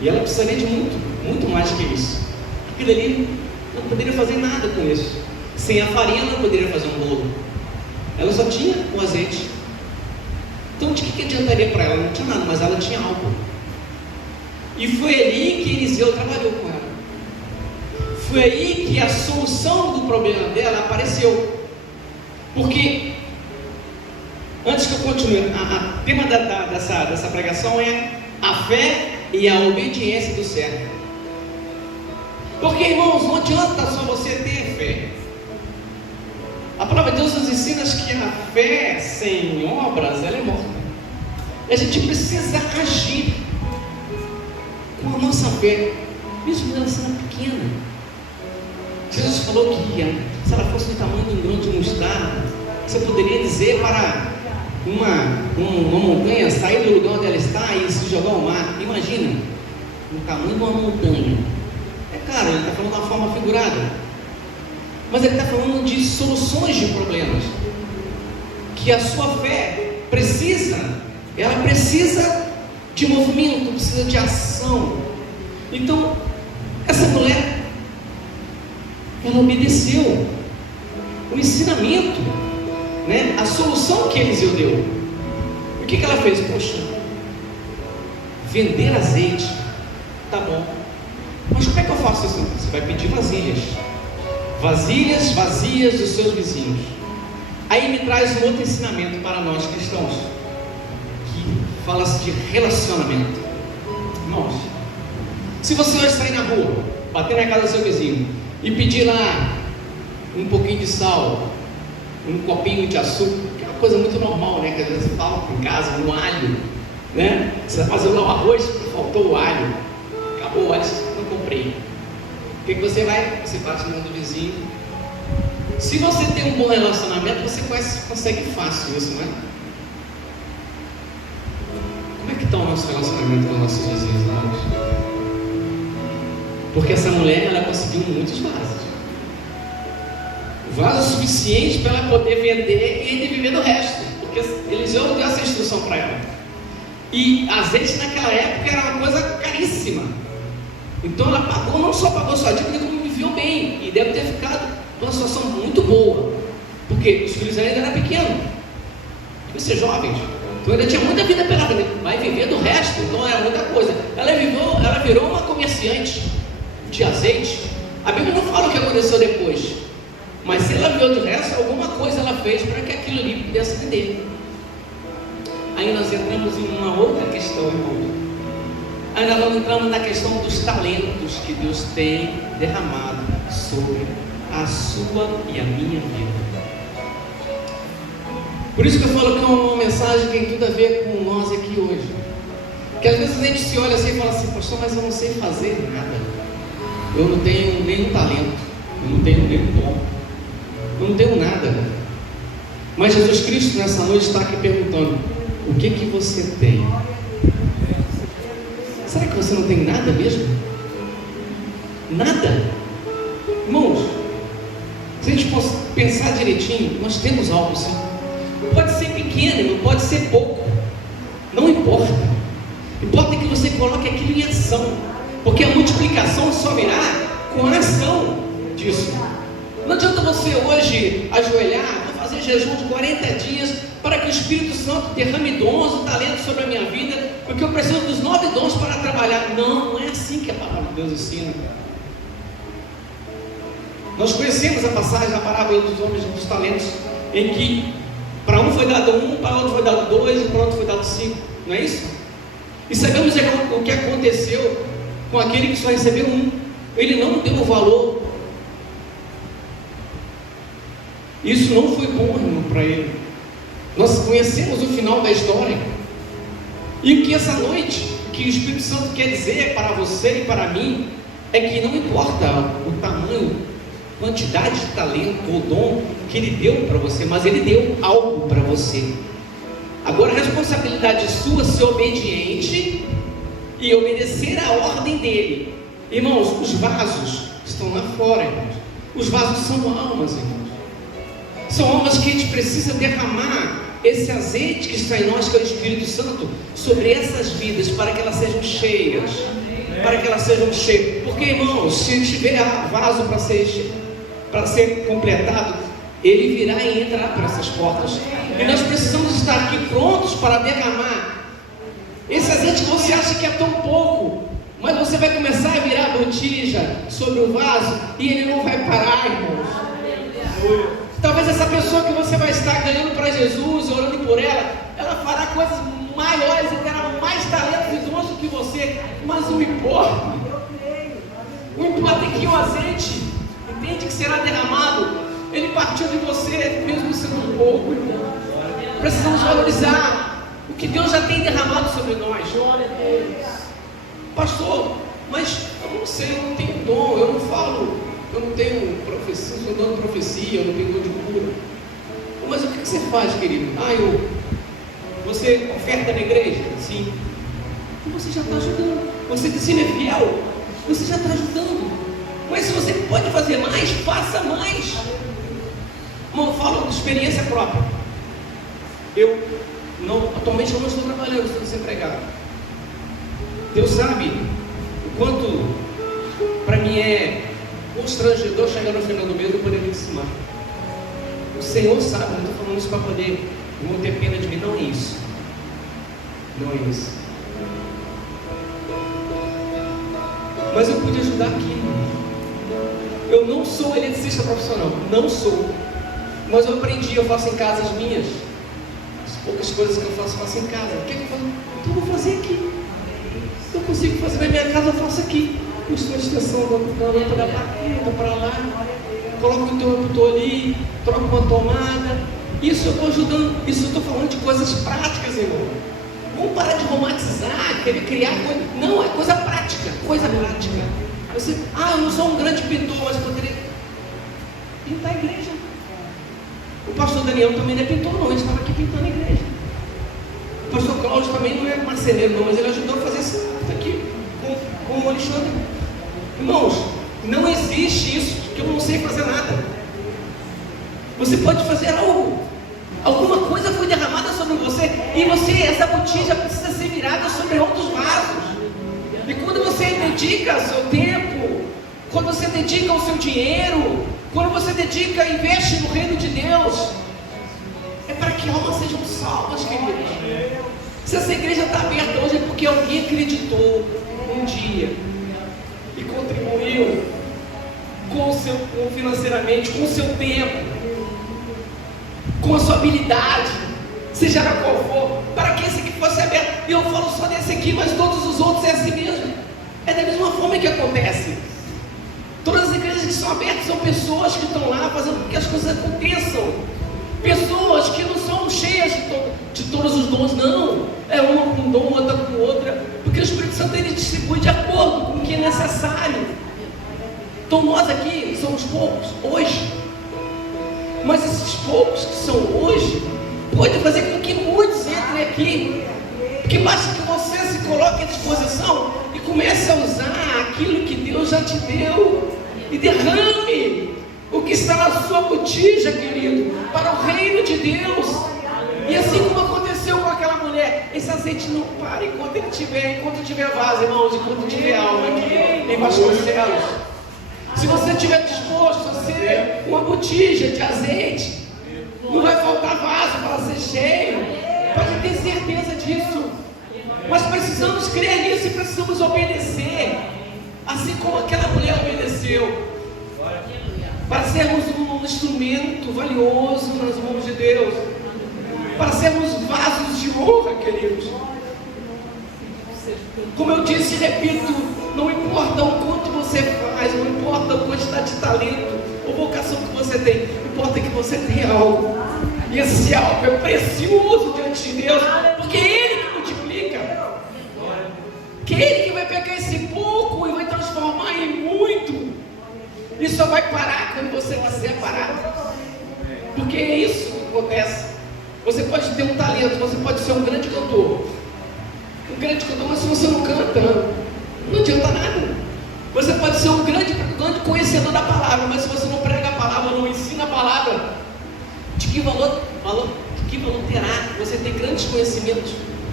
E ela precisaria de muito mais que isso. Aquilo ali não poderia fazer nada com isso. Sem a farinha ela não poderia fazer um bolo. Ela só tinha o azeite. Então de que adiantaria para ela? Não tinha nada, mas ela tinha algo. E foi ali que Eliseu trabalhou com ela. Foi aí que a solução do problema dela apareceu. Porque, antes que eu continue, o tema dessa pregação é a fé e a obediência do servo. Porque, irmãos, não adianta só você ter fé. A palavra de Deus nos ensina que a fé sem obras, ela é morta. E a gente precisa agir com a nossa fé, mesmo ela sendo pequena. Jesus falou que se ela fosse do tamanho de um grão de mostarda, você poderia dizer para uma montanha sair do lugar onde ela está e se jogar ao mar. Imagina, o tamanho de uma montanha. É claro, ele está falando de uma forma figurada. Mas ele está falando de soluções de problemas. Que a sua fé precisa de movimento, precisa de ação. Então, essa mulher, ela obedeceu o ensinamento, né? A solução que Eliseu deu. O que ela fez? Poxa, vender azeite, tá bom. Mas como é que eu faço isso? Você vai pedir vasilhas vazias dos seus vizinhos. Aí me traz um outro ensinamento para nós cristãos, que fala-se de relacionamento. Irmãos, se você hoje sair na rua, bater na casa do seu vizinho e pedir lá um pouquinho de sal, um copinho de açúcar, que é uma coisa muito normal, né? Que às vezes falta em casa, um alho, né? Você vai fazer lá o arroz, faltou o alho, acabou o alho, não comprei. O que você vai? Você bate no do vizinho. Se você tem um bom relacionamento, você consegue fácil isso, né? Como é que está o nosso relacionamento com os nossos vizinhos, irmãos? Porque essa mulher, ela conseguiu muitos vasos. Vaso suficiente para ela poder vender e ainda viver do resto. Porque Eliseu deu essa instrução para ela. E azeite naquela época era uma coisa caríssima. Então ela pagou, não só pagou sua dívida, como viveu bem. E deve ter ficado numa situação muito boa. Porque os filhos ainda eram pequenos. Devem ser jovens. Então ainda tinha muita vida pela frente, vai viver do resto, então era muita coisa. Ela virou uma comerciante de azeite. A Bíblia não fala o que aconteceu depois, mas se ela viveu do resto, alguma coisa ela fez para que aquilo ali pudesse vender. Aí nós entramos em uma outra questão, irmão. Aí nós entramos na questão dos talentos que Deus tem derramado sobre a sua e a minha vida. Por isso que eu falo que é uma mensagem que tem tudo a ver com nós aqui hoje. Que às vezes a gente se olha assim e fala assim: pastor, mas eu não sei fazer nada. Eu não tenho nenhum talento, eu não tenho nenhum dom, eu não tenho nada. Mas Jesus Cristo nessa noite está aqui perguntando: o que que você tem? Será que você não tem nada mesmo? Nada? Irmãos, se a gente pensar direitinho, nós temos algo sim. Pode ser pequeno, não pode ser pouco, não importa. Importa que você coloque aquilo em ação, porque a multiplicação só virá com a ação disso. Não adianta você hoje ajoelhar, vou fazer jejum de 40 dias para que o Espírito Santo derrame dons e talentos sobre a minha vida, porque eu preciso dos 9 dons para trabalhar. Não é assim que a palavra de Deus ensina. Nós conhecemos a passagem da parábola dos homens dos talentos, em que para um foi dado 1, para outro foi dado 2 e para outro foi dado 5, não é isso? E sabemos o que aconteceu com aquele que só recebeu 1. Ele não deu o valor. Isso não foi bom, irmão, para ele. Nós conhecemos o final da história. E o que essa noite, o que o Espírito Santo quer dizer para você e para mim, é que não importa o tamanho, quantidade de talento ou dom que Ele deu para você, mas Ele deu algo para você. Agora a responsabilidade sua ser obediente e obedecer à ordem dele. Irmãos, os vasos estão lá fora, irmãos. Os vasos são almas, irmãos. São almas que a gente precisa derramar esse azeite que está em nós, que é o Espírito Santo, sobre essas vidas, para que elas sejam cheias. Para que elas sejam cheias. Porque, irmãos, se a gente tiver vaso para ser completado, ele virá e entrará por essas portas. E nós precisamos estar aqui prontos para derramar esse azeite que você acha que é tão pouco, mas você vai começar a virar a botija sobre o vaso e ele não vai parar, irmãos. Talvez essa pessoa que você vai estar ganhando para Jesus, orando por ela, ela fará coisas maiores e terá mais talentos e dons do que você, mas não importa. O importa é que o azeite, entende, que será derramado, ele partiu de você, mesmo sendo pouco, irmão. Precisamos valorizar o que Deus já tem derramado sobre nós. Pastor, mas eu não sei, eu não tenho dom, eu não falo, eu não tenho profecia, sou dono de profecia, eu não tenho dom de cura. Mas o que você faz, querido? Você oferta na igreja? Sim. Você já está ajudando. Você se é fiel, você já está ajudando. Mas se você pode fazer mais, faça mais. Irmão, eu falo de experiência própria. Atualmente eu não estou trabalhando, estou desempregado. Deus sabe o quanto para mim é constrangedor chegar no final do mês e poder me dizimar. O Senhor sabe, eu não estou falando isso para poder não ter pena de mim, não é isso. Não é isso. Mas eu pude ajudar aqui. Eu não sou eletricista profissional, não sou. Mas eu aprendi, eu faço em casa as minhas. As poucas coisas que eu faço em casa. O que é que eu faço? Então eu vou fazer aqui. Se eu consigo fazer na minha casa, eu faço aqui. Puxo uma extensão da lâmpada para aqui, para lá. Coloco um interruptor ali, troco uma tomada. Isso eu estou ajudando. Isso eu estou falando de coisas práticas, irmão. Vamos parar de romantizar, querer criar coisa. Não, é coisa prática. Coisa prática. Eu não sou um grande pintor, mas poderia pintar a igreja. O pastor Daniel também não é pintor, não. Ele estava aqui pintando a igreja. O pastor Cláudio também não é marceneiro, não, mas ele ajudou a fazer isso aqui com o Alexandre. Irmãos, não existe isso que eu não sei fazer nada. Você pode fazer algo. Alguma coisa foi derramada sobre você e essa botija precisa ser virada sobre outros vasos. E quando você dedica o seu tempo, quando você dedica o seu dinheiro, quando você investe no reino de Deus, é para que que almas sejam salvas, queridos. Se essa igreja está aberta hoje é porque alguém acreditou um dia e contribuiu financeiramente, com o seu tempo, com a sua habilidade, seja ela qual for, para que esse aqui fosse aberto. E eu falo só desse aqui, mas todos os outros é assim mesmo. É da mesma forma que acontece. Todas as igrejas que são abertas são pessoas que estão lá fazendo com que as coisas aconteçam. Pessoas que não são cheias de todos os dons, não. É uma com um dom, outra com outra. Porque o Espírito Santo ele distribui de acordo com o que é necessário. Então nós aqui somos poucos hoje. Mas esses poucos que são hoje podem fazer com que muitos entrem aqui. Porque basta que você se coloque à disposição e comece a usar aquilo que Deus já te deu. E derrame o que está na sua botija, querido, para o reino de Deus. E assim como aconteceu com aquela mulher, esse azeite não para enquanto tiver vaso, irmãos, enquanto tiver alma aqui em Vasconcelos. Se você estiver disposto a ser uma botija de azeite, não vai faltar vaso para ser cheio. Pode ter certeza disso. Mas precisamos crer nisso e precisamos obedecer, assim como aquela mulher obedeceu, para sermos um instrumento valioso nas mãos de Deus, para sermos vasos de honra, queridos. Como eu disse e repito, não importa o quanto você faz, não importa a quantidade de talento ou vocação que você tem, importa que você tenha algo. E esse algo é precioso diante de Deus, porque é Ele que multiplica, que é Ele que vai pegar esse pouco e vai transformar em muito. E só vai parar quando você quiser parar, porque é isso que acontece. Você pode ter um talento, você pode ser um grande cantor, mas se você não canta, não adianta nada. Você pode ser um grande conhecedor da palavra, mas se você não prega a palavra, não ensina a palavra, de que valor terá você ter grandes conhecimentos?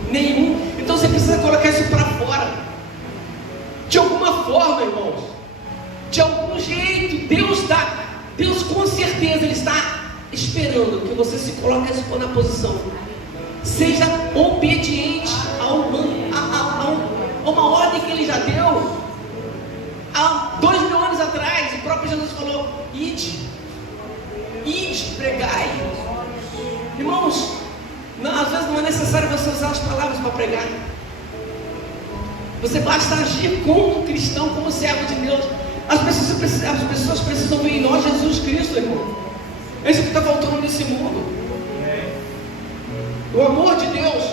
Nenhum. Então você precisa colocar isso para fora, de alguma forma, irmãos, de algum jeito. Deus com certeza Ele está esperando que você se coloque na posição. Seja obediente a uma ordem que Ele já deu. Há 2000 anos atrás, o próprio Jesus falou: ide, pregai. Irmãos, às vezes não é necessário você usar as palavras para pregar. Você basta agir como um cristão, como servo de Deus. As pessoas precisam ver em nós Jesus Cristo, irmão. É isso que está faltando nesse mundo. O amor de Deus,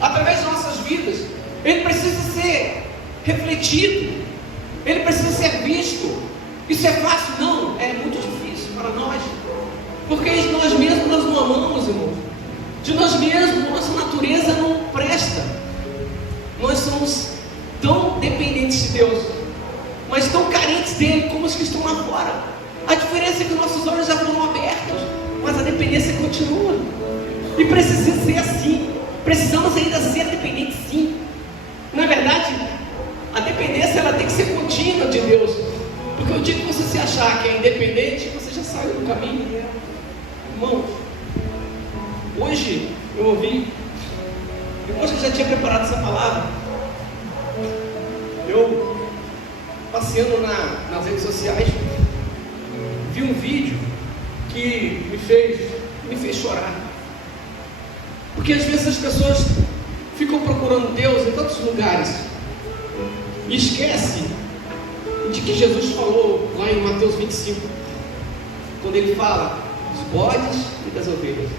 através de nossas vidas, ele precisa ser refletido, ele precisa ser visto. Isso é fácil? Não, é muito difícil para nós, porque de nós mesmos nós não amamos, irmão. De nós mesmos, nossa natureza não presta. Nós somos tão dependentes de Deus, mas tão carentes dele como os que estão lá fora. A diferença é que nossos olhos já foram abertos, mas a dependência continua. E precisa ser assim. Precisamos ainda ser dependentes, sim. Na verdade, a dependência ela tem que ser contínua de Deus. Porque o dia que você se achar que é independente, você já saiu do caminho. Irmãos, hoje eu ouvi, depois que eu já tinha preparado essa palavra, eu passeando nas redes sociais, vi um vídeo que me fez chorar. Porque às vezes as pessoas ficam procurando Deus em tantos lugares e esquecem de que Jesus falou lá em Mateus 25, quando ele fala dos bodes e das ovelhas.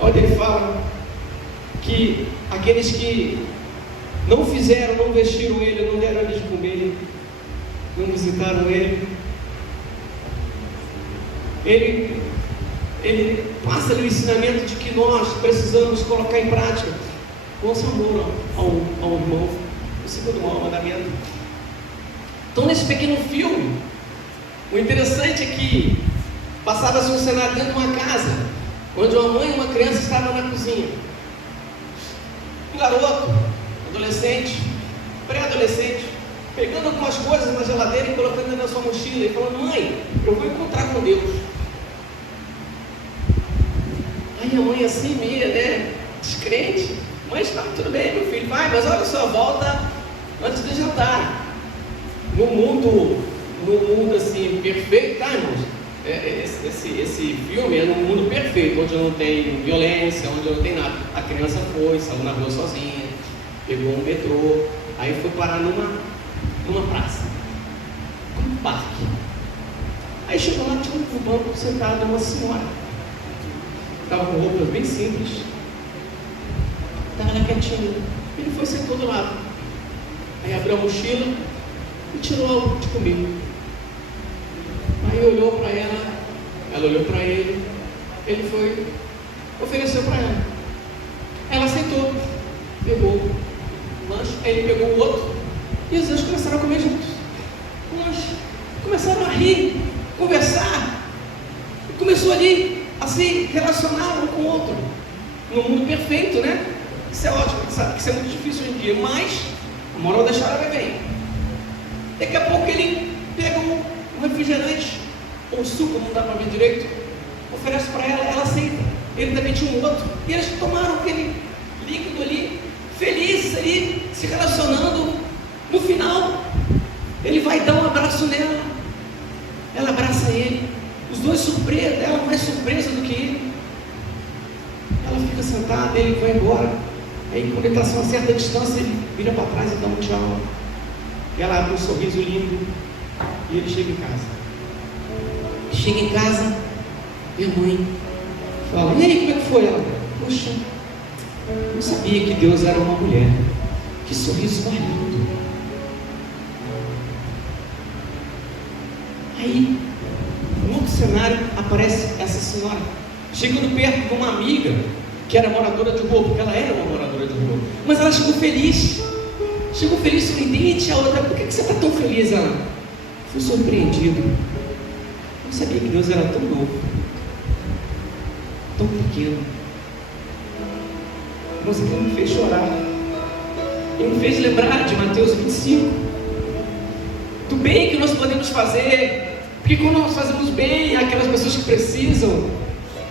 Onde ele fala que aqueles que não fizeram, não vestiram ele, não deram ele de comer, não visitaram ele, ele passa ali o ensinamento de que nós precisamos colocar em prática nosso amor ao irmão, o segundo maior mandamento. Então, nesse pequeno filme, o interessante é que passava-se um cenário dentro de uma casa, onde uma mãe e uma criança estavam na cozinha. Um garoto, adolescente, pré-adolescente, pegando algumas coisas na geladeira e colocando na sua mochila e falando: mãe, eu vou encontrar com Deus. Aí a mãe assim, meia, né, descrente, mas tá, tudo bem, meu filho, vai, mas olha só, volta antes do jantar. No mundo assim, perfeito, tá, irmãos? Esse filme é num mundo perfeito, onde não tem violência, onde não tem nada. A criança foi, saiu na rua sozinha, pegou um metrô, aí foi parar numa praça, num parque. Aí chegou lá, tinha um banco sentado uma senhora. Estava com roupas bem simples. Estava lá quietinho. Ele foi sentou do lado. Aí abriu a mochila e tirou algo de comer. Aí olhou para ela olhou para ele foi, ofereceu para ela. Ela aceitou, pegou o lanche, aí ele pegou o outro e os dois começaram a comer juntos. O lanche. Começaram a rir, conversar, e começou ali a se relacionar um com o outro, no mundo perfeito, né? Isso é ótimo, a gente sabe que isso é muito difícil hoje em dia, mas a moral da história vai bem. Daqui a pouco ele pega um refrigerante, ou suco, não dá para ver direito, oferece para ela, ela aceita, ele também tinha um outro, e eles tomaram aquele líquido ali, felizes ali, se relacionando. No final, ele vai dar um abraço nela, ela abraça ele, os dois surpresos, ela mais surpresa do que ele. Ela fica sentada, ele vai embora. Aí quando ele está a uma certa distância, ele vira para trás e dá um tchau. E ela abre um sorriso lindo e ele chega em casa. Chega em casa, minha mãe fala: e aí, como é que foi? Ela: poxa, não sabia que Deus era uma mulher. Que sorriso mais lindo. Aí, no outro cenário, aparece essa senhora, chegando perto de uma amiga que era moradora de rua, porque ela era uma moradora de rua, mas ela chegou feliz, sorridente. A outra: por que você está tão feliz? Ela: fui surpreendido, não sabia que Deus era tão novo, tão pequeno. Mas ele me fez chorar, ele me fez lembrar de Mateus 25, do bem que nós podemos fazer. Porque quando nós fazemos bem àquelas pessoas que precisam,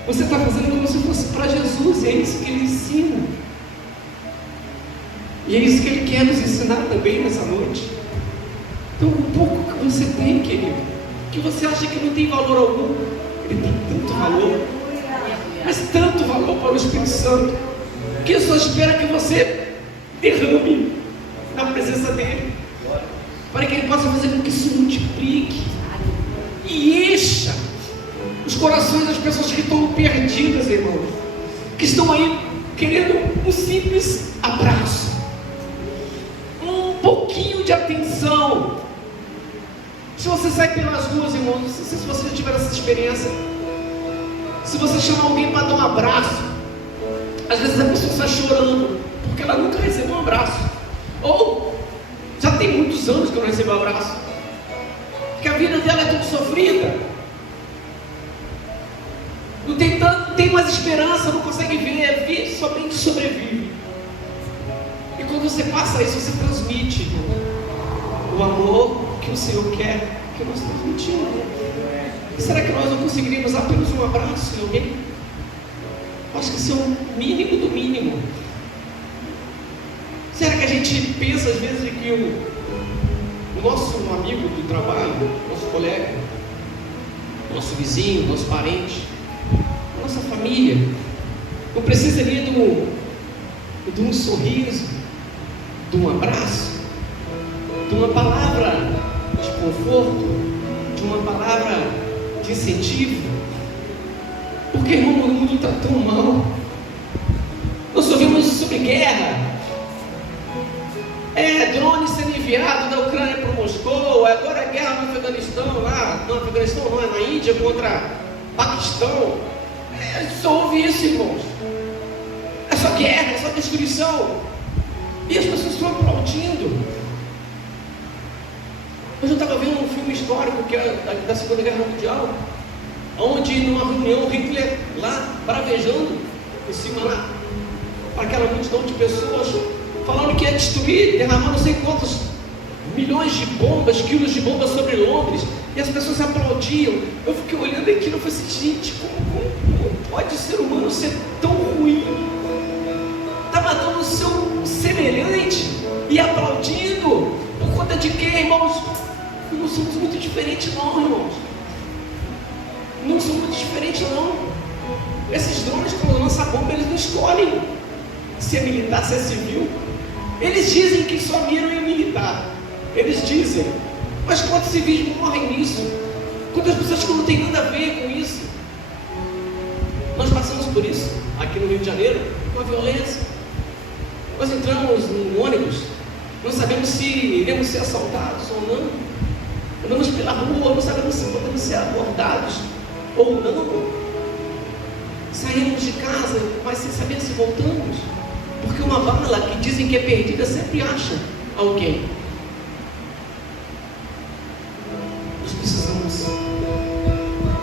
você está fazendo como se fosse para Jesus, e é isso que Ele ensina. E é isso que Ele quer nos ensinar também nessa noite. Então, o pouco que você tem, querido, que você acha que não tem valor algum, ele tem tanto valor, mas tanto valor para o Espírito Santo, que Ele só espera que você derrame na presença dEle, para que Ele possa fazer com que isso multiplique e encha os corações das pessoas que estão perdidas, irmãos, que estão aí querendo um simples abraço, um pouquinho de atenção. Se você sai pelas ruas, irmãos, não sei se você já tiver essa experiência, se você chamar alguém para dar um abraço, às vezes a pessoa está chorando porque ela nunca recebeu um abraço, ou já tem muitos anos que não recebeu um abraço, que a vida dela é tudo sofrida, não tem mais esperança, não consegue ver, somente sobrevive. E quando você passa isso, você transmite o amor que o Senhor quer que nós transmitimos. E será que nós não conseguiríamos apenas um abraço em alguém? Acho que isso é o mínimo do mínimo. Será que a gente pensa às vezes que o nosso amigo do trabalho, nosso colega, nosso vizinho, nosso parente, nossa família, não precisaria de um sorriso, de um abraço, de uma palavra de conforto, de uma palavra de incentivo? Porque, irmão, o mundo está tão mal. Nós ouvimos sobre guerra, drone sendo enviado da Ucrânia para Moscou, agora a guerra no Afeganistão, não, é na Índia contra Paquistão. A gente só ouve isso, irmãos. É só guerra, é só destruição. E as pessoas estão aplaudindo. Hoje eu estava vendo um filme histórico que é da Segunda Guerra Mundial, onde numa reunião Hitler lá bravejando em cima lá para aquela multidão de pessoas, falando que ia destruir, derramar não sei quantos milhões de bombas, quilos de bombas sobre Londres, e as pessoas aplaudiam. Eu fiquei olhando aquilo e falei assim, gente, como pode o ser humano ser tão ruim? Está matando o seu semelhante e aplaudindo. Por conta de quê, irmãos? Não somos muito diferentes não, irmãos. Não somos muito diferentes não. Esses drones, quando lançam bomba, eles não escolhem se é militar, se é civil. Eles dizem que só miram em militar. Eles dizem. Mas quantos civis morrem nisso? Quantas pessoas que não tem nada a ver com isso? Nós passamos por isso aqui no Rio de Janeiro, com a violência. Nós entramos no ônibus, não sabemos se iremos ser assaltados ou não. Andamos pela rua, não sabemos se podemos ser abordados ou não. Saímos de casa, mas sem saber se voltamos. Porque uma bala que dizem que é perdida sempre acha alguém.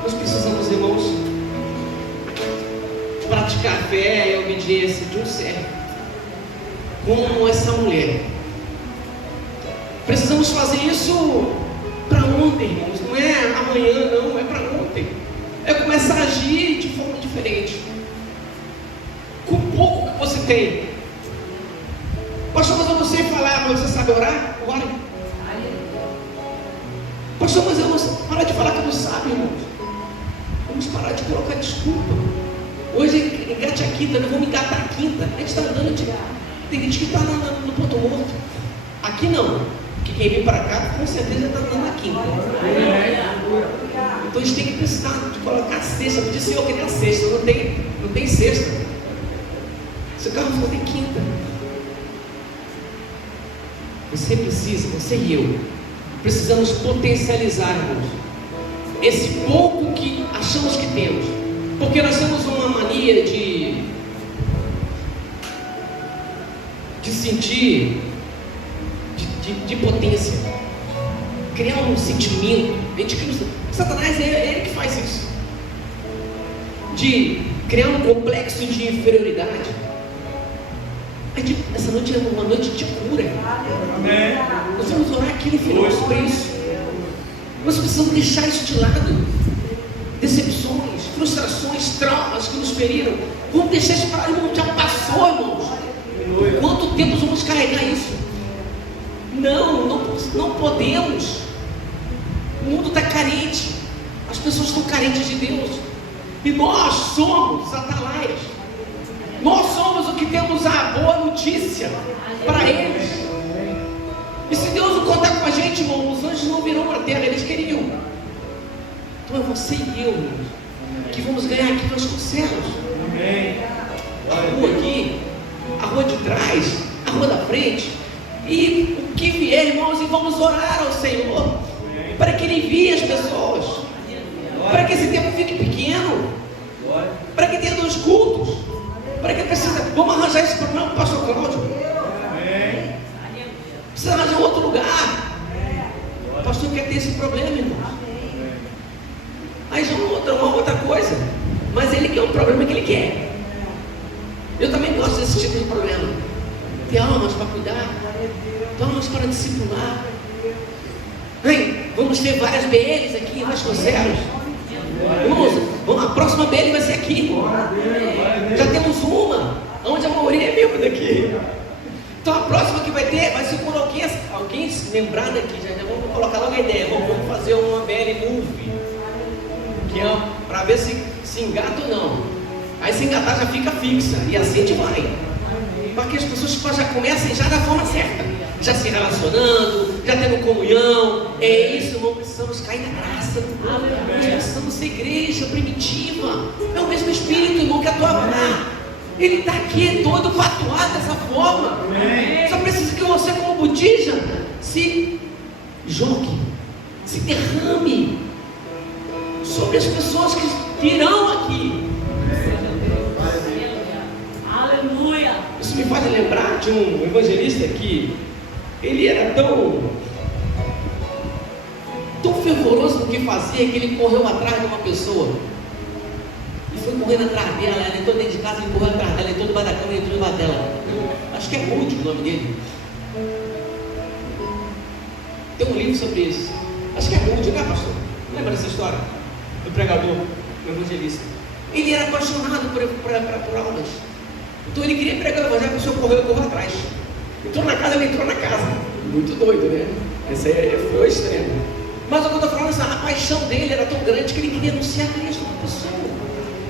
Nós precisamos, irmãos, praticar a fé e a obediência de um servo, como essa mulher. Precisamos fazer isso para ontem, irmãos. Não é amanhã, não, é para ontem. É começar a agir de forma diferente, com o pouco que você tem. Pastor, mas eu não sei falar, mas você sabe orar? Ore. Pastor, mas eu não sei. Para de falar que não sabe, irmãos. Vamos parar de colocar desculpa. Hoje engate a quinta, não vamos engatar a quinta. A gente está andando de. Tem gente que está no ponto morto. Aqui não. Porque quem vem para cá com certeza está andando na quinta. Então a gente tem que precisar de colocar a sexta. Eu disse, Senhor, eu queria a sexta. Não tem sexta. Seu carro só tem quinta. Você precisa, você e eu, precisamos potencializar, irmãos, esse pouco que achamos que temos. Porque nós temos uma mania de sentir de potência, criar um sentimento. Satanás é ele que faz isso, de criar um complexo de inferioridade. Essa noite é uma noite de cura. Amém. Nós vamos orar aqui no final sobre isso. Nós precisamos deixar isso de lado. Decepções, frustrações, traumas que nos feriram. Vamos deixar isso para lá, irmão. Já passou, irmãos. Quanto tempo vamos carregar isso? Não podemos. O mundo está carente. As pessoas estão carentes de Deus. E nós somos atalaias. Nós somos o que temos a boa notícia para eles. E se Deus não contar com a gente, irmão, os anjos não virão para a terra, eles queriam. Então é você e eu, irmãos, que vamos ganhar aqui nos céus. A rua aqui, a rua de trás, a rua da frente. E o que vier, irmãos, e vamos orar ao Senhor para que Ele envie as pessoas, para que esse tempo fique pequeno, para que tenha 2 cultos. Para que precisa? Vamos arranjar esse problema para o pastor Cláudio. Precisa arranjar um outro lugar. O pastor quer ter esse problema, irmãos. Aí já uma outra coisa. Mas ele quer um problema que ele quer. Eu também gosto desse tipo de problema. Ter almas para cuidar, ter almas para discipular. Vamos ter várias BLs aqui em Vasconcelos. Irmãos, a próxima BL vai ser aqui. Já temos uma, onde a maioria é membro daqui. Então a próxima que vai ter, vai ser por alguém se lembrar daqui. Já vamos colocar logo a ideia. Vamos fazer uma BL Move, que é para ver se engata ou não. Aí se engatar já fica fixa. E assim a gente vai. Para que as pessoas já comecem já da forma certa. Já se relacionando, já tendo comunhão. É isso, irmão, precisamos cair na graça. Nós precisamos ser igreja primitiva. É o mesmo Espírito, irmão, que atuava lá. Ele está aqui todo para atuar dessa forma. Só precisa que você, como botija, se jogue, se derrame sobre as pessoas que virão aqui. Aleluia. Isso me faz lembrar de um evangelista que ele era tão fervoroso no que fazia que ele correu atrás de uma pessoa. E foi correndo atrás dela. Ela entrou dentro de casa, ele correu atrás dela, entrou debaixo da cama e entrou debaixo dela. Acho que é Rude o nome dele. Tem um livro sobre isso. Acho que é Rude, né, pastor? Lembra dessa história? Do pregador, do evangelista. Ele era apaixonado por almas. Então ele queria pregar o evangelho, a pessoa correu atrás. Entrou na casa, ele entrou na casa. Muito doido, né? Esse aí foi o extremo. Mas o que eu estou falando, a paixão dele era tão grande que ele queria anunciar a Cristo para a pessoa.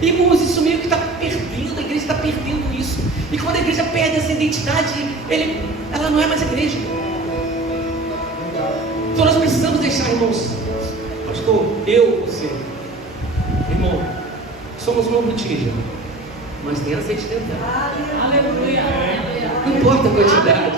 Irmãos, isso meio que está perdendo, a igreja está perdendo isso. E quando a igreja perde essa identidade, ela não é mais a igreja. Então nós precisamos deixar, irmãos, pastor, você, irmão, somos uma botija, mas tem azeite dentro. Aleluia. Não importa a quantidade,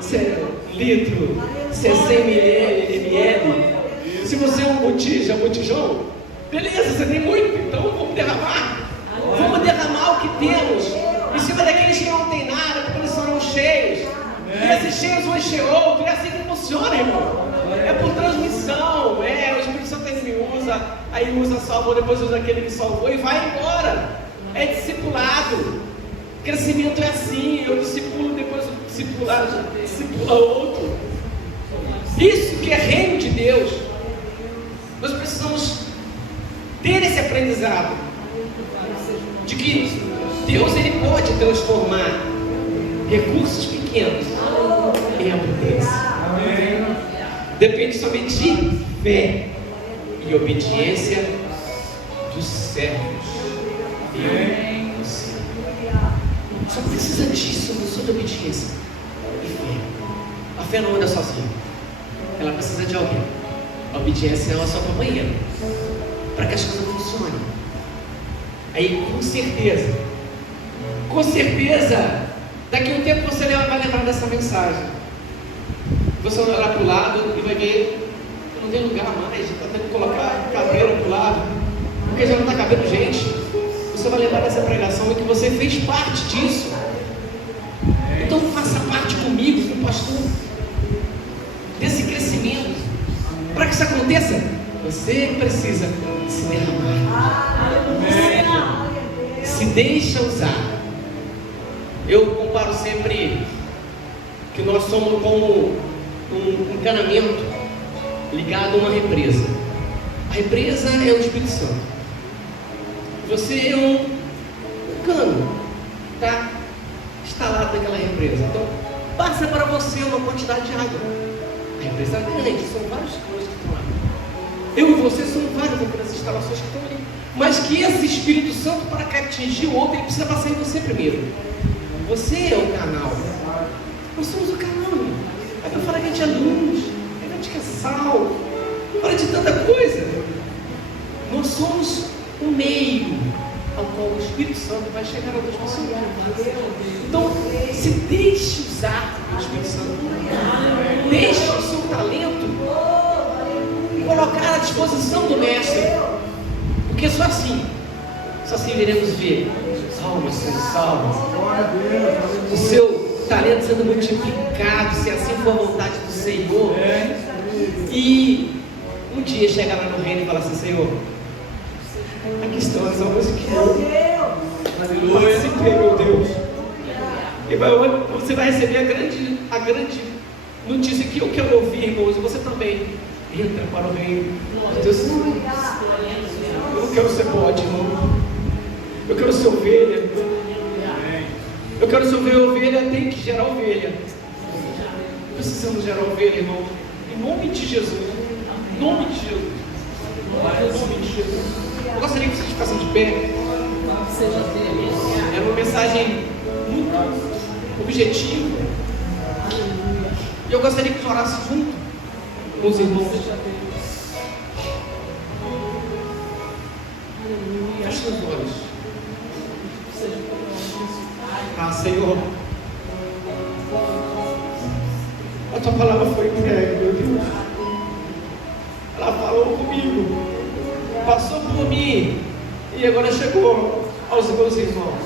se é litro, se é 100 ml. Se você é um botija, um botijão, beleza, você tem muito, então vamos derramar. Vamos derramar o que temos em cima daqueles que não tem nada, porque eles serão cheios. E esses cheios vão encher outro, é assim que funciona, irmão. É por transmissão, o Espírito Santo ele me usa, aí usa, salvou, depois usa aquele que salvou e vai embora. É discipulado. Crescimento é assim, eu discipulo, depois o discipula outro. Isso que é reino de Deus. Nós precisamos ter esse aprendizado de que Deus ele pode transformar recursos pequenos em abundância. Depende somente de fé e obediência dos servos. Você só precisa disso, só de obediência e fé. A fé não anda sozinha, ela precisa de alguém. A obediência é a sua companheira para que as coisas funcionem. Aí com certeza, daqui a um tempo você vai lembrar dessa mensagem. Você vai olhar para o lado e vai ver que não tem lugar mais, está tendo que colocar cadeira para o lado, porque já não está cabendo gente. Você vai lembrar dessa pregação e que você fez parte disso. Então faça parte comigo, com o pastor, desse crescimento. Para que isso aconteça, você precisa se derramar. Se deixa usar. Eu comparo sempre que nós somos como um encanamento ligado a uma represa. A represa é o Espírito Santo. Você é um cano, tá? Instalado naquela represa. Então, passa para você uma quantidade de água. A represa é grande, são vários canos que estão lá. Eu e você são várias daquelas instalações que estão ali. Mas que esse Espírito Santo, para atingir o outro, ele precisa passar em você primeiro. Você é o canal. Nós somos o canal, irmão. É para falar que a gente é luz, que a gente é sal, fala de tanta coisa. Nós somos o meio ao qual o Espírito Santo vai chegar a outras pessoas. Então, se deixe usar o Espírito Santo. Deixe o seu talento colocar à disposição do Mestre. Porque só assim iremos ver almas sendo salvas, o seu talento sendo multiplicado, se assim for a vontade do Senhor. E um dia chegar lá no reino e falar assim: Senhor, aqui estão as almas que eu participei, meu Deus. E você vai receber a grande notícia que eu quero ouvir, irmãos, e você também entra para o reino. Deus, eu não quero ser bode, irmão. Eu quero ser ovelha. Eu quero ser ovelha, tem que gerar ovelha. Precisamos gerar ovelha, irmão. Em nome de Jesus. Em nome de Jesus. Em nome de Jesus. Eu gostaria que vocês ficassem de pé. É uma mensagem muito objetiva. E eu gostaria que orasse junto com os irmãos. Feche os olhos. Senhor, a tua palavra foi entregue, meu Deus. Ela falou comigo, passou por mim e agora chegou aos meus irmãos.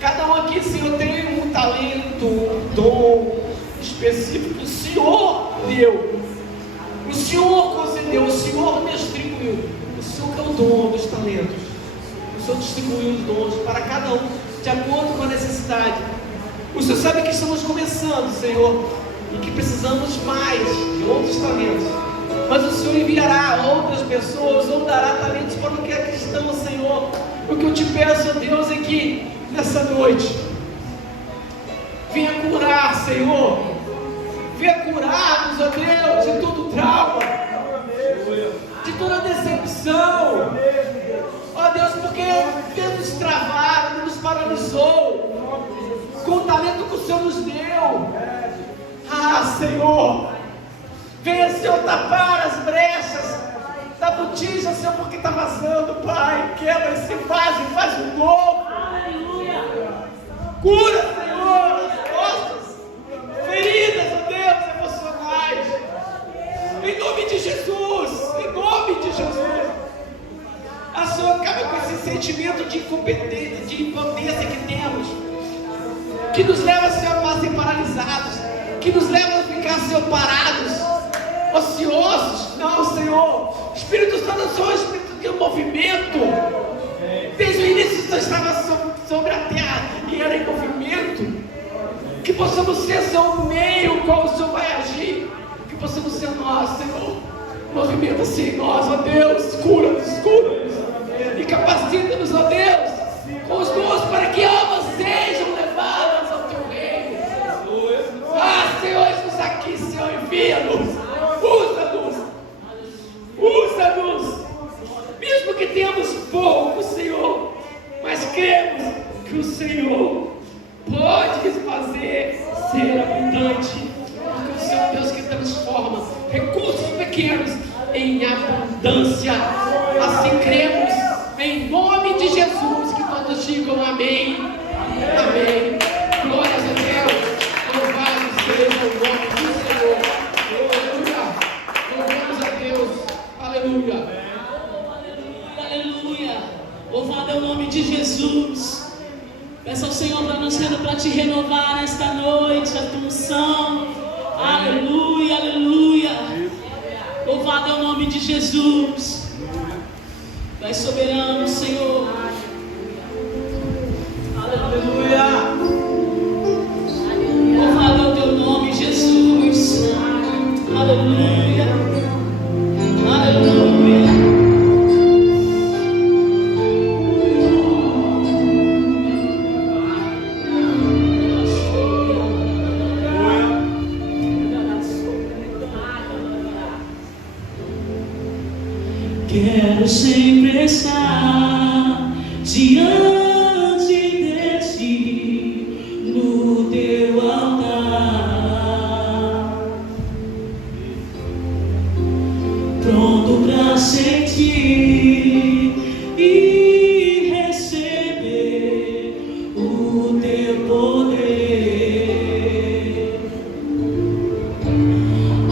Cada um aqui, Senhor, tem um talento, um dom específico. O Senhor deu, o Senhor concedeu, o Senhor distribuiu. O Senhor que é o dom dos talentos. O Senhor distribuiu os dons para cada um de acordo com a necessidade. O Senhor sabe que estamos começando, Senhor, e que precisamos mais de outros talentos. mas o Senhor enviará outras pessoas ou dará talentos para o que é cristão, Senhor. O que eu te peço, Deus, é que nessa noite venha curar, Senhor, venha curar-nos, ó Deus, de todo trauma, de toda decepção, ó Deus, porque Deus nos travado, nos paralisou com o talento que o Senhor nos deu. Ah, Senhor, venha, Senhor, tapar as brechas da botija, Senhor, porque está vazando, Pai. Quebra esse vaso e faz um novo. Cura, Senhor, as costas, feridas, ó Deus, emocionais. Em nome de Jesus, em nome de Jesus. A Senhor acaba com esse sentimento de incompetência, de impotência que temos, que nos leva, Senhor, a ser paralisados, que nos leva a ficar, Senhor, parados, ociosos. Não, Senhor, Espírito Santo é só o Espírito de um movimento. Desde o início você estava sobre a terra e era em movimento. Que possamos ser, Senhor, o meio qual o Senhor vai agir. Que possamos ser nós, Senhor. Movimenta-se em nós, ó Deus. Cura-nos, cura-nos. E capacita-nos, ó Deus, com os dons para que almas sejam levadas ao teu reino. Ah, Senhor, estamos aqui, Senhor, envia-nos. Usa-nos. Usa-nos. Mesmo que tenhamos pouco, Senhor, mas cremos que o Senhor pode fazer ser abundante. Porque o Senhor é Deus que transforma recursos pequenos em abundância. Assim cremos, em nome de Jesus, que todos digam amém. Amém. Glórias a Deus. Louvado seja o nome do Senhor. Aleluia. Louvamos a Deus. Aleluia. Aleluia. Louvado é o nome de Jesus. Peça ao Senhor para te renovar nesta noite, a tua unção. Aleluia, aleluia. Louvado é o nome de Jesus. Vai soberano, Senhor. Aleluia. Louvado é o teu nome, Jesus. Aleluia. Aleluia. Quero sempre estar diante de ti, no teu altar, pronto para sentir e receber o teu poder.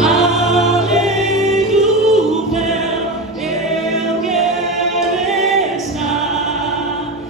Além do véu, eu quero estar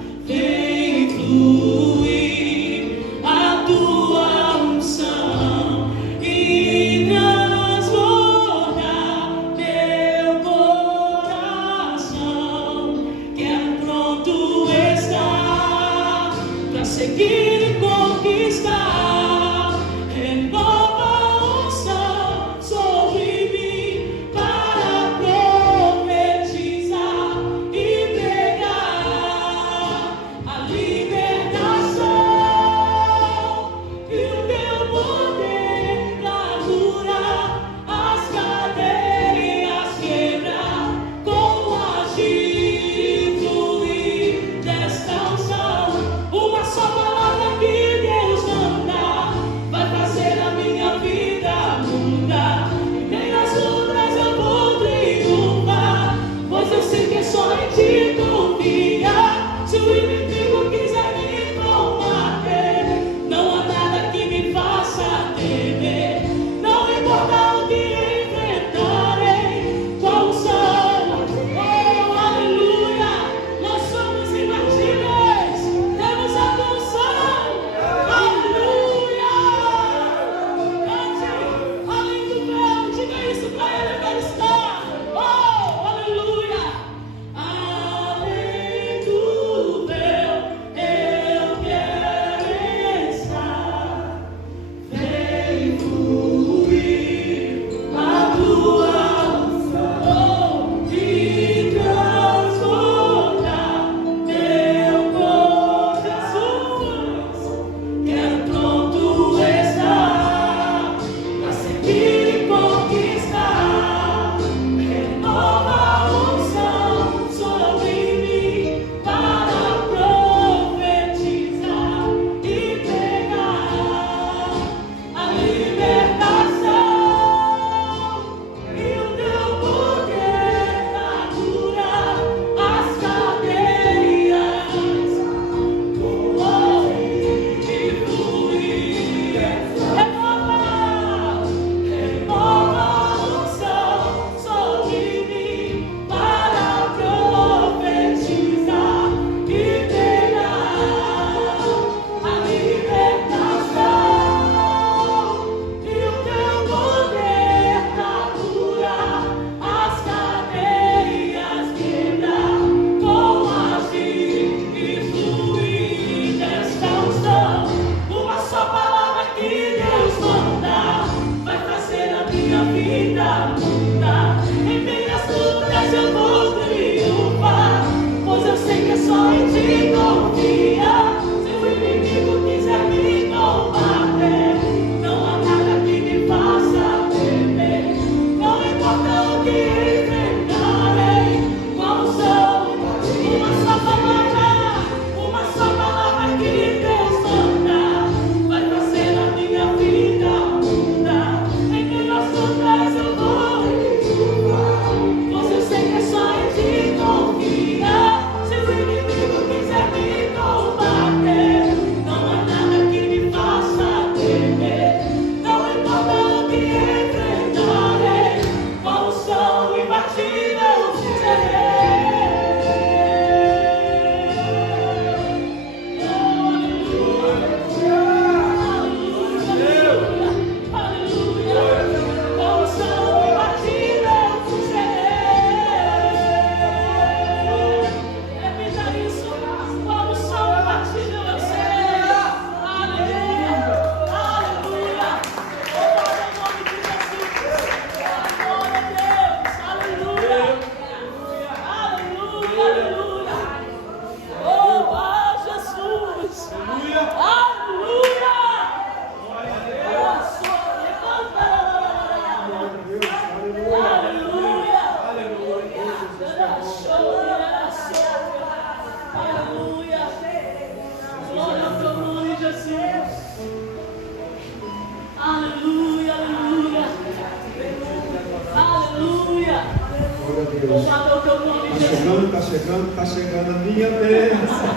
Tá chegando a minha bênção.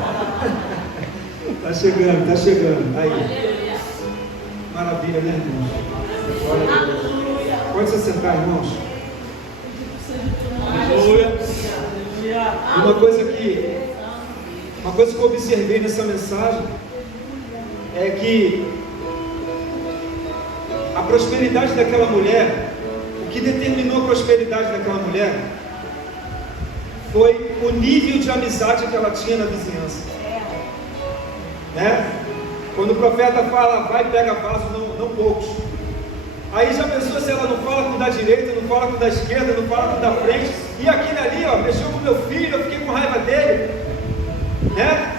Tá chegando. Aí. Maravilha, né, irmãos? Glória a Deus. Pode se sentar, irmãos. Aleluia. Uma coisa que eu observei nessa mensagem é que a prosperidade daquela mulher, o que determinou a prosperidade daquela mulher foi o nível de amizade que ela tinha na vizinhança, né? Quando o profeta fala, vai e pega vaso, não poucos. Aí já pensou se ela não fala com o da direita, não fala com o da esquerda, não fala com o da frente, e aquele ali, ó, mexeu com meu filho, eu fiquei com raiva dele, né?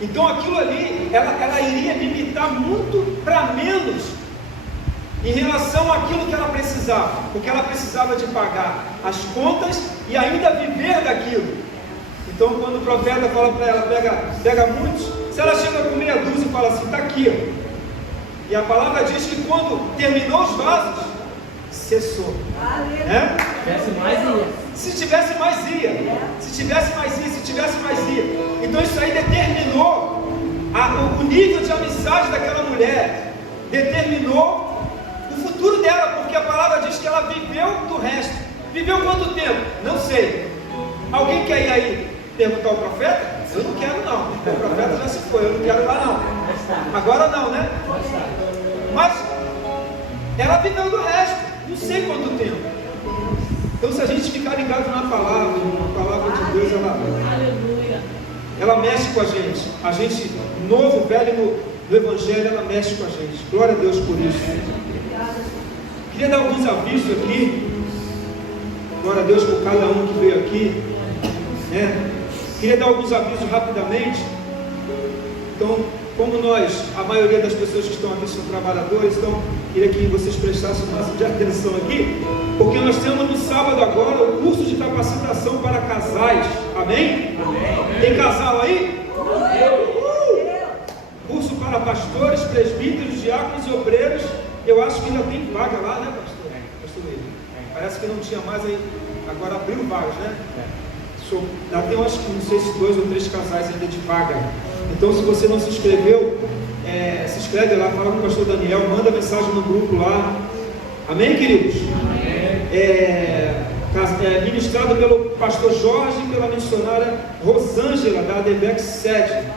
Então aquilo ali, ela iria limitar muito para menos em relação àquilo que ela precisava, porque ela precisava de pagar as contas e ainda viver daquilo. Então quando o profeta fala para ela, pega muitos, se ela chega com meia dúzia e fala assim, está aqui, ó. E a palavra diz que quando terminou os vasos, cessou, né? Se tivesse mais ia. Então isso aí determinou o nível de amizade daquela mulher, determinou o futuro dela, porque a palavra diz que ela viveu do resto. Viveu quanto tempo? Não sei. Alguém quer ir aí perguntar ao profeta? Eu não quero não, o profeta já se foi, eu não quero lá não. Agora não, né? Mas ela viveu do resto, não sei quanto tempo. Então se a gente ficar ligado na palavra de Deus, ela mexe com a gente, novo, velho no Evangelho, ela mexe com a gente. Glória a Deus por isso. Queria dar alguns avisos aqui. Glória a Deus por cada um que veio aqui, né? Queria dar alguns avisos rapidamente. Então, como a maioria das pessoas que estão aqui são trabalhadores, então queria que vocês prestassem o máximo de atenção aqui, porque nós temos no sábado agora o curso de capacitação para casais. Amém? Amém. Tem casal aí? Curso para pastores, presbíteros, diáconos e obreiros. Eu acho que ainda tem vaga lá, né, pastor? Pastor Luiz? Parece que não tinha mais aí. Agora abriu vagas, né? Já tem, acho que, não sei se 2 ou 3 casais ainda de vaga. Então, se você não se inscreveu, se inscreve lá, fala com o pastor Daniel, manda mensagem no grupo lá. Amém, queridos? Amém. Ministrado pelo pastor Jorge e pela missionária Rosângela, da ADVEX sede.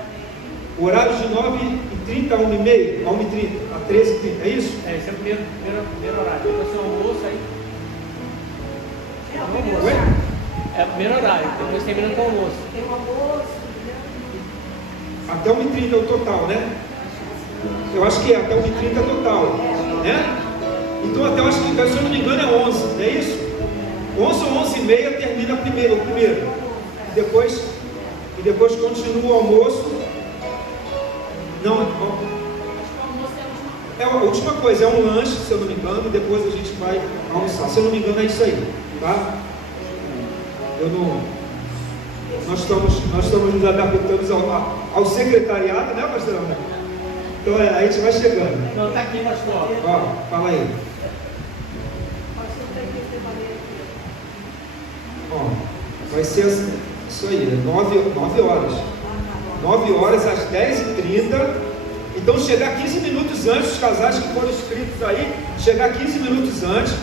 Horários de 9h30 a 1h30, a 1h30, a 13h30, é isso? Esse é o primeiro horário. Depois tem almoço aí. É o primeiro horário, depois termina com o almoço. Tem um almoço. Até 1h30 é o total, né? Eu acho que até 1h30 é total, né? Então até, eu acho que, se eu não me engano, é 11, não é isso? 11 ou 11h30 termina o primeiro. E depois continua o almoço. Não, é a última coisa, é um lanche, se eu não me engano, e depois a gente vai almoçar. Se eu não me engano, é isso aí, tá? Nós estamos nos adaptando ao secretariado, né, pastor? Então a gente vai chegando. Não, está aqui, pastor. Ó, fala aí. Ó, vai ser assim, isso aí, 9 horas. 9 horas às 10h30. Então chegar 15 minutos antes, os casais que foram inscritos aí, chegar 15 minutos antes,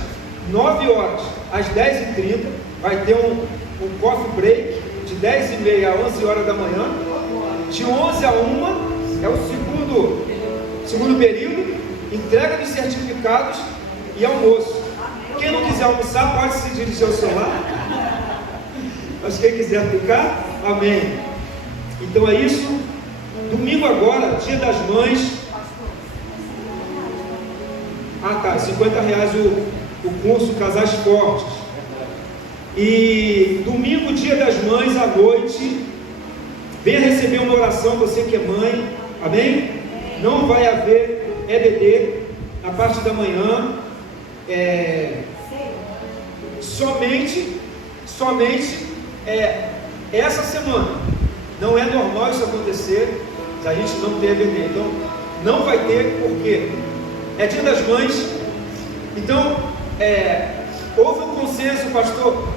9 horas às 10h30, vai ter um coffee break de 10h30 a 11 horas da manhã. De 11 a 1 é o segundo período, entrega dos certificados e almoço. Quem não quiser almoçar pode se dirigir ao seu lar. Mas quem quiser ficar, amém. Então é isso. Domingo agora, Dia das Mães. R$50 o curso Casais Fortes. E domingo, Dia das Mães, à noite, venha receber uma oração, você que é mãe, amém? Não vai haver EBD na parte da manhã, somente essa semana. Não é normal isso acontecer, a gente não ter EBD, então não vai ter, porque é Dia das Mães. Então houve um consenso, o pastor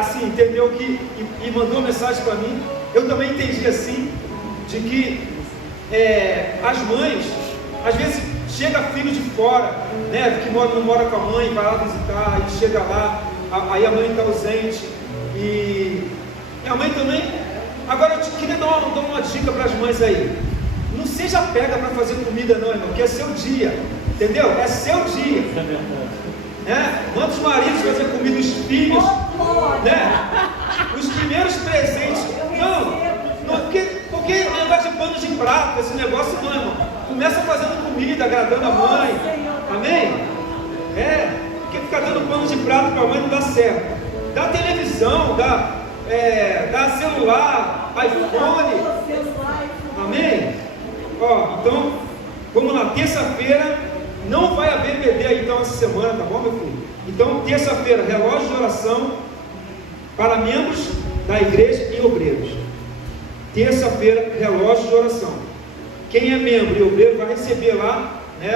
assim, entendeu que e mandou mensagem para mim. Eu também entendi assim, de que as mães, às vezes chega filho de fora, né, que não mora com a mãe, vai lá visitar, e chega lá, aí a mãe está ausente, e a mãe também. Agora eu queria dar uma dica para as mães aí: não seja pega para fazer comida não, irmão, porque é seu dia, entendeu? É seu dia. Manda os maridos fazer comida, os filhos, né? Os primeiros presentes. Não, porque negócio de pano de prato, esse negócio não, irmão. Começa fazendo comida, agradando a mãe. Amém? Porque ficar dando pano de prato para a mãe não dá certo. Dá televisão, dá celular, iPhone. Amém? Então, vamos lá, terça-feira não vai haver bebê aí então essa semana, tá bom, meu filho? Então, terça-feira, relógio de oração para membros da igreja e obreiros. Terça-feira, relógio de oração. Quem é membro e obreiro vai receber lá, né,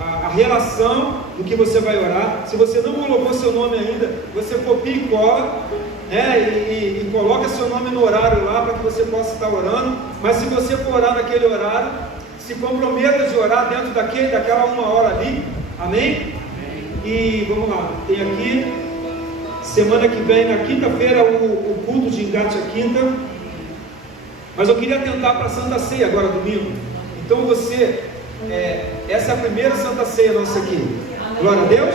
a relação do que você vai orar. Se você não colocou seu nome ainda, você copia e cola, né, e coloca seu nome no horário lá para que você possa estar orando. Mas se você for orar naquele horário, se comprometa de orar dentro daquela 1 hora ali. Amém? E vamos lá, tem aqui semana que vem, na quinta-feira, o culto de engate a quinta. Mas eu queria atentar para a Santa Ceia agora, domingo. Então você, essa é a primeira Santa Ceia nossa aqui. Glória a Deus.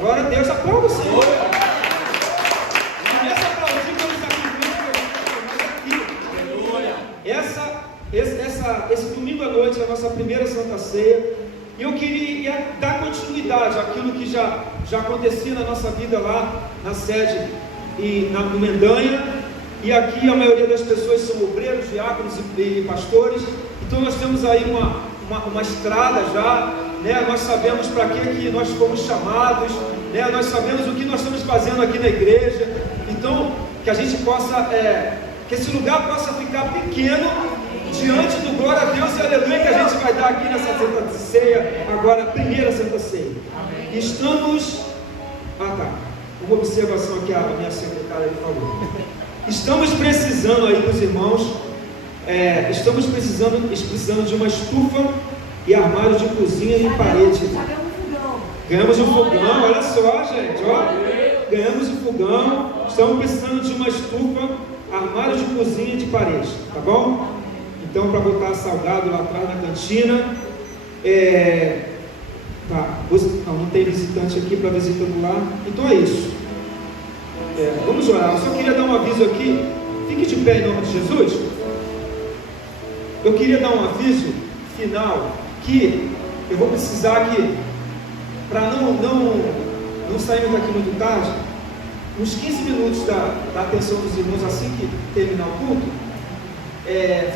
Glória a Deus, aplauda o Senhor. Começa a aplaudir pelo sacrifício. Esse domingo à noite é a nossa primeira Santa Ceia. E eu queria dar continuidade àquilo que já acontecia na nossa vida lá na sede e no Mendanha. E aqui a maioria das pessoas são obreiros, diáconos e pastores. Então nós temos aí uma estrada já, né? Nós sabemos para que nós fomos chamados, né? Nós sabemos o que nós estamos fazendo aqui na igreja. Então, que a gente possa, que esse lugar possa ficar pequeno diante do glória a Deus e aleluia que a gente vai dar aqui nessa Santa Ceia, agora a primeira Santa Ceia. Estamos... uma observação aqui, a minha secretária falou. Estamos precisando aí dos irmãos, estamos precisando de uma estufa e armário de cozinha e parede. Ganhamos um fogão, olha só, gente, ganhamos um fogão. Estamos precisando de uma estufa, armário de cozinha e de parede, tá bom? Então, para botar salgado lá atrás na cantina. Não tem visitante aqui para visitando lá. Então é isso. Vamos orar. Eu só queria dar um aviso aqui. Fique de pé em nome de Jesus. Eu queria dar um aviso final que eu vou precisar que, para não sairmos daqui muito tarde, uns 15 minutos da atenção dos irmãos assim que terminar o culto,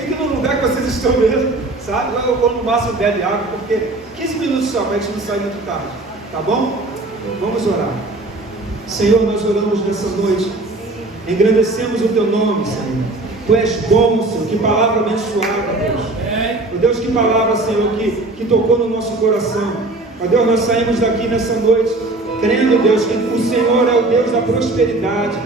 fique no lugar que vocês estão mesmo, sabe? Lá eu vou no máximo bebe água, porque 15 minutos só para a gente não sair muito tarde, tá bom? Vamos orar. Senhor, nós oramos nessa noite, engrandecemos o Teu nome, Senhor. Tu és bom, Senhor, que palavra abençoada, Deus. Ó Deus, que palavra, Senhor, que tocou no nosso coração. Ó Deus, nós saímos daqui nessa noite, crendo, Deus, que o Senhor é o Deus da prosperidade.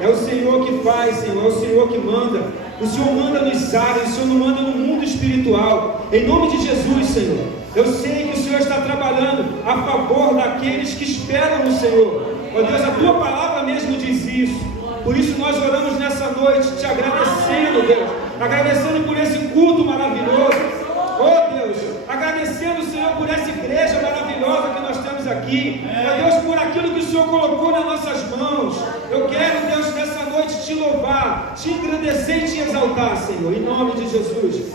É o Senhor que faz, Senhor, é o Senhor que manda. O Senhor manda nos ares, o Senhor não manda no mundo espiritual. Em nome de Jesus, Senhor, eu sei que o Senhor está trabalhando a favor daqueles que esperam no Senhor. Ó Deus, a Tua palavra mesmo diz isso. Por isso nós oramos nessa noite, te agradecendo, Deus, agradecendo por esse culto maravilhoso. Ó Deus, agradecendo, Senhor, por essa igreja maravilhosa que nós temos aqui. Ó Deus, por aquilo que o Senhor colocou nas nossas mãos. Eu quero, Deus, nessa noite te louvar, te engrandecer e te exaltar, Senhor, em nome de Jesus.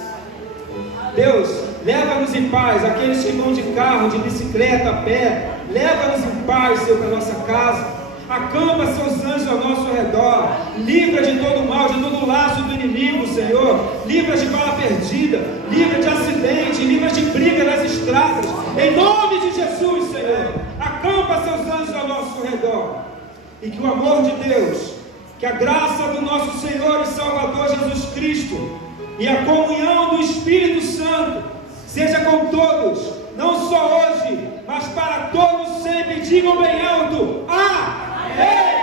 Deus, leva-nos em paz, aqueles que vão de carro, de bicicleta, a pé, leva-nos em paz, Senhor, para a nossa casa. Acampa seus anjos ao nosso redor, livra de todo mal, de todo laço do inimigo, Senhor, livra de bala perdida, livra de acidente, livra de briga nas estradas, em nome de Jesus, Senhor. Acampa seus anjos ao nosso redor, e que o amor de Deus, que a graça do nosso Senhor e Salvador Jesus Cristo e a comunhão do Espírito Santo seja com todos, não só hoje, mas para todos sempre. digam bem alto: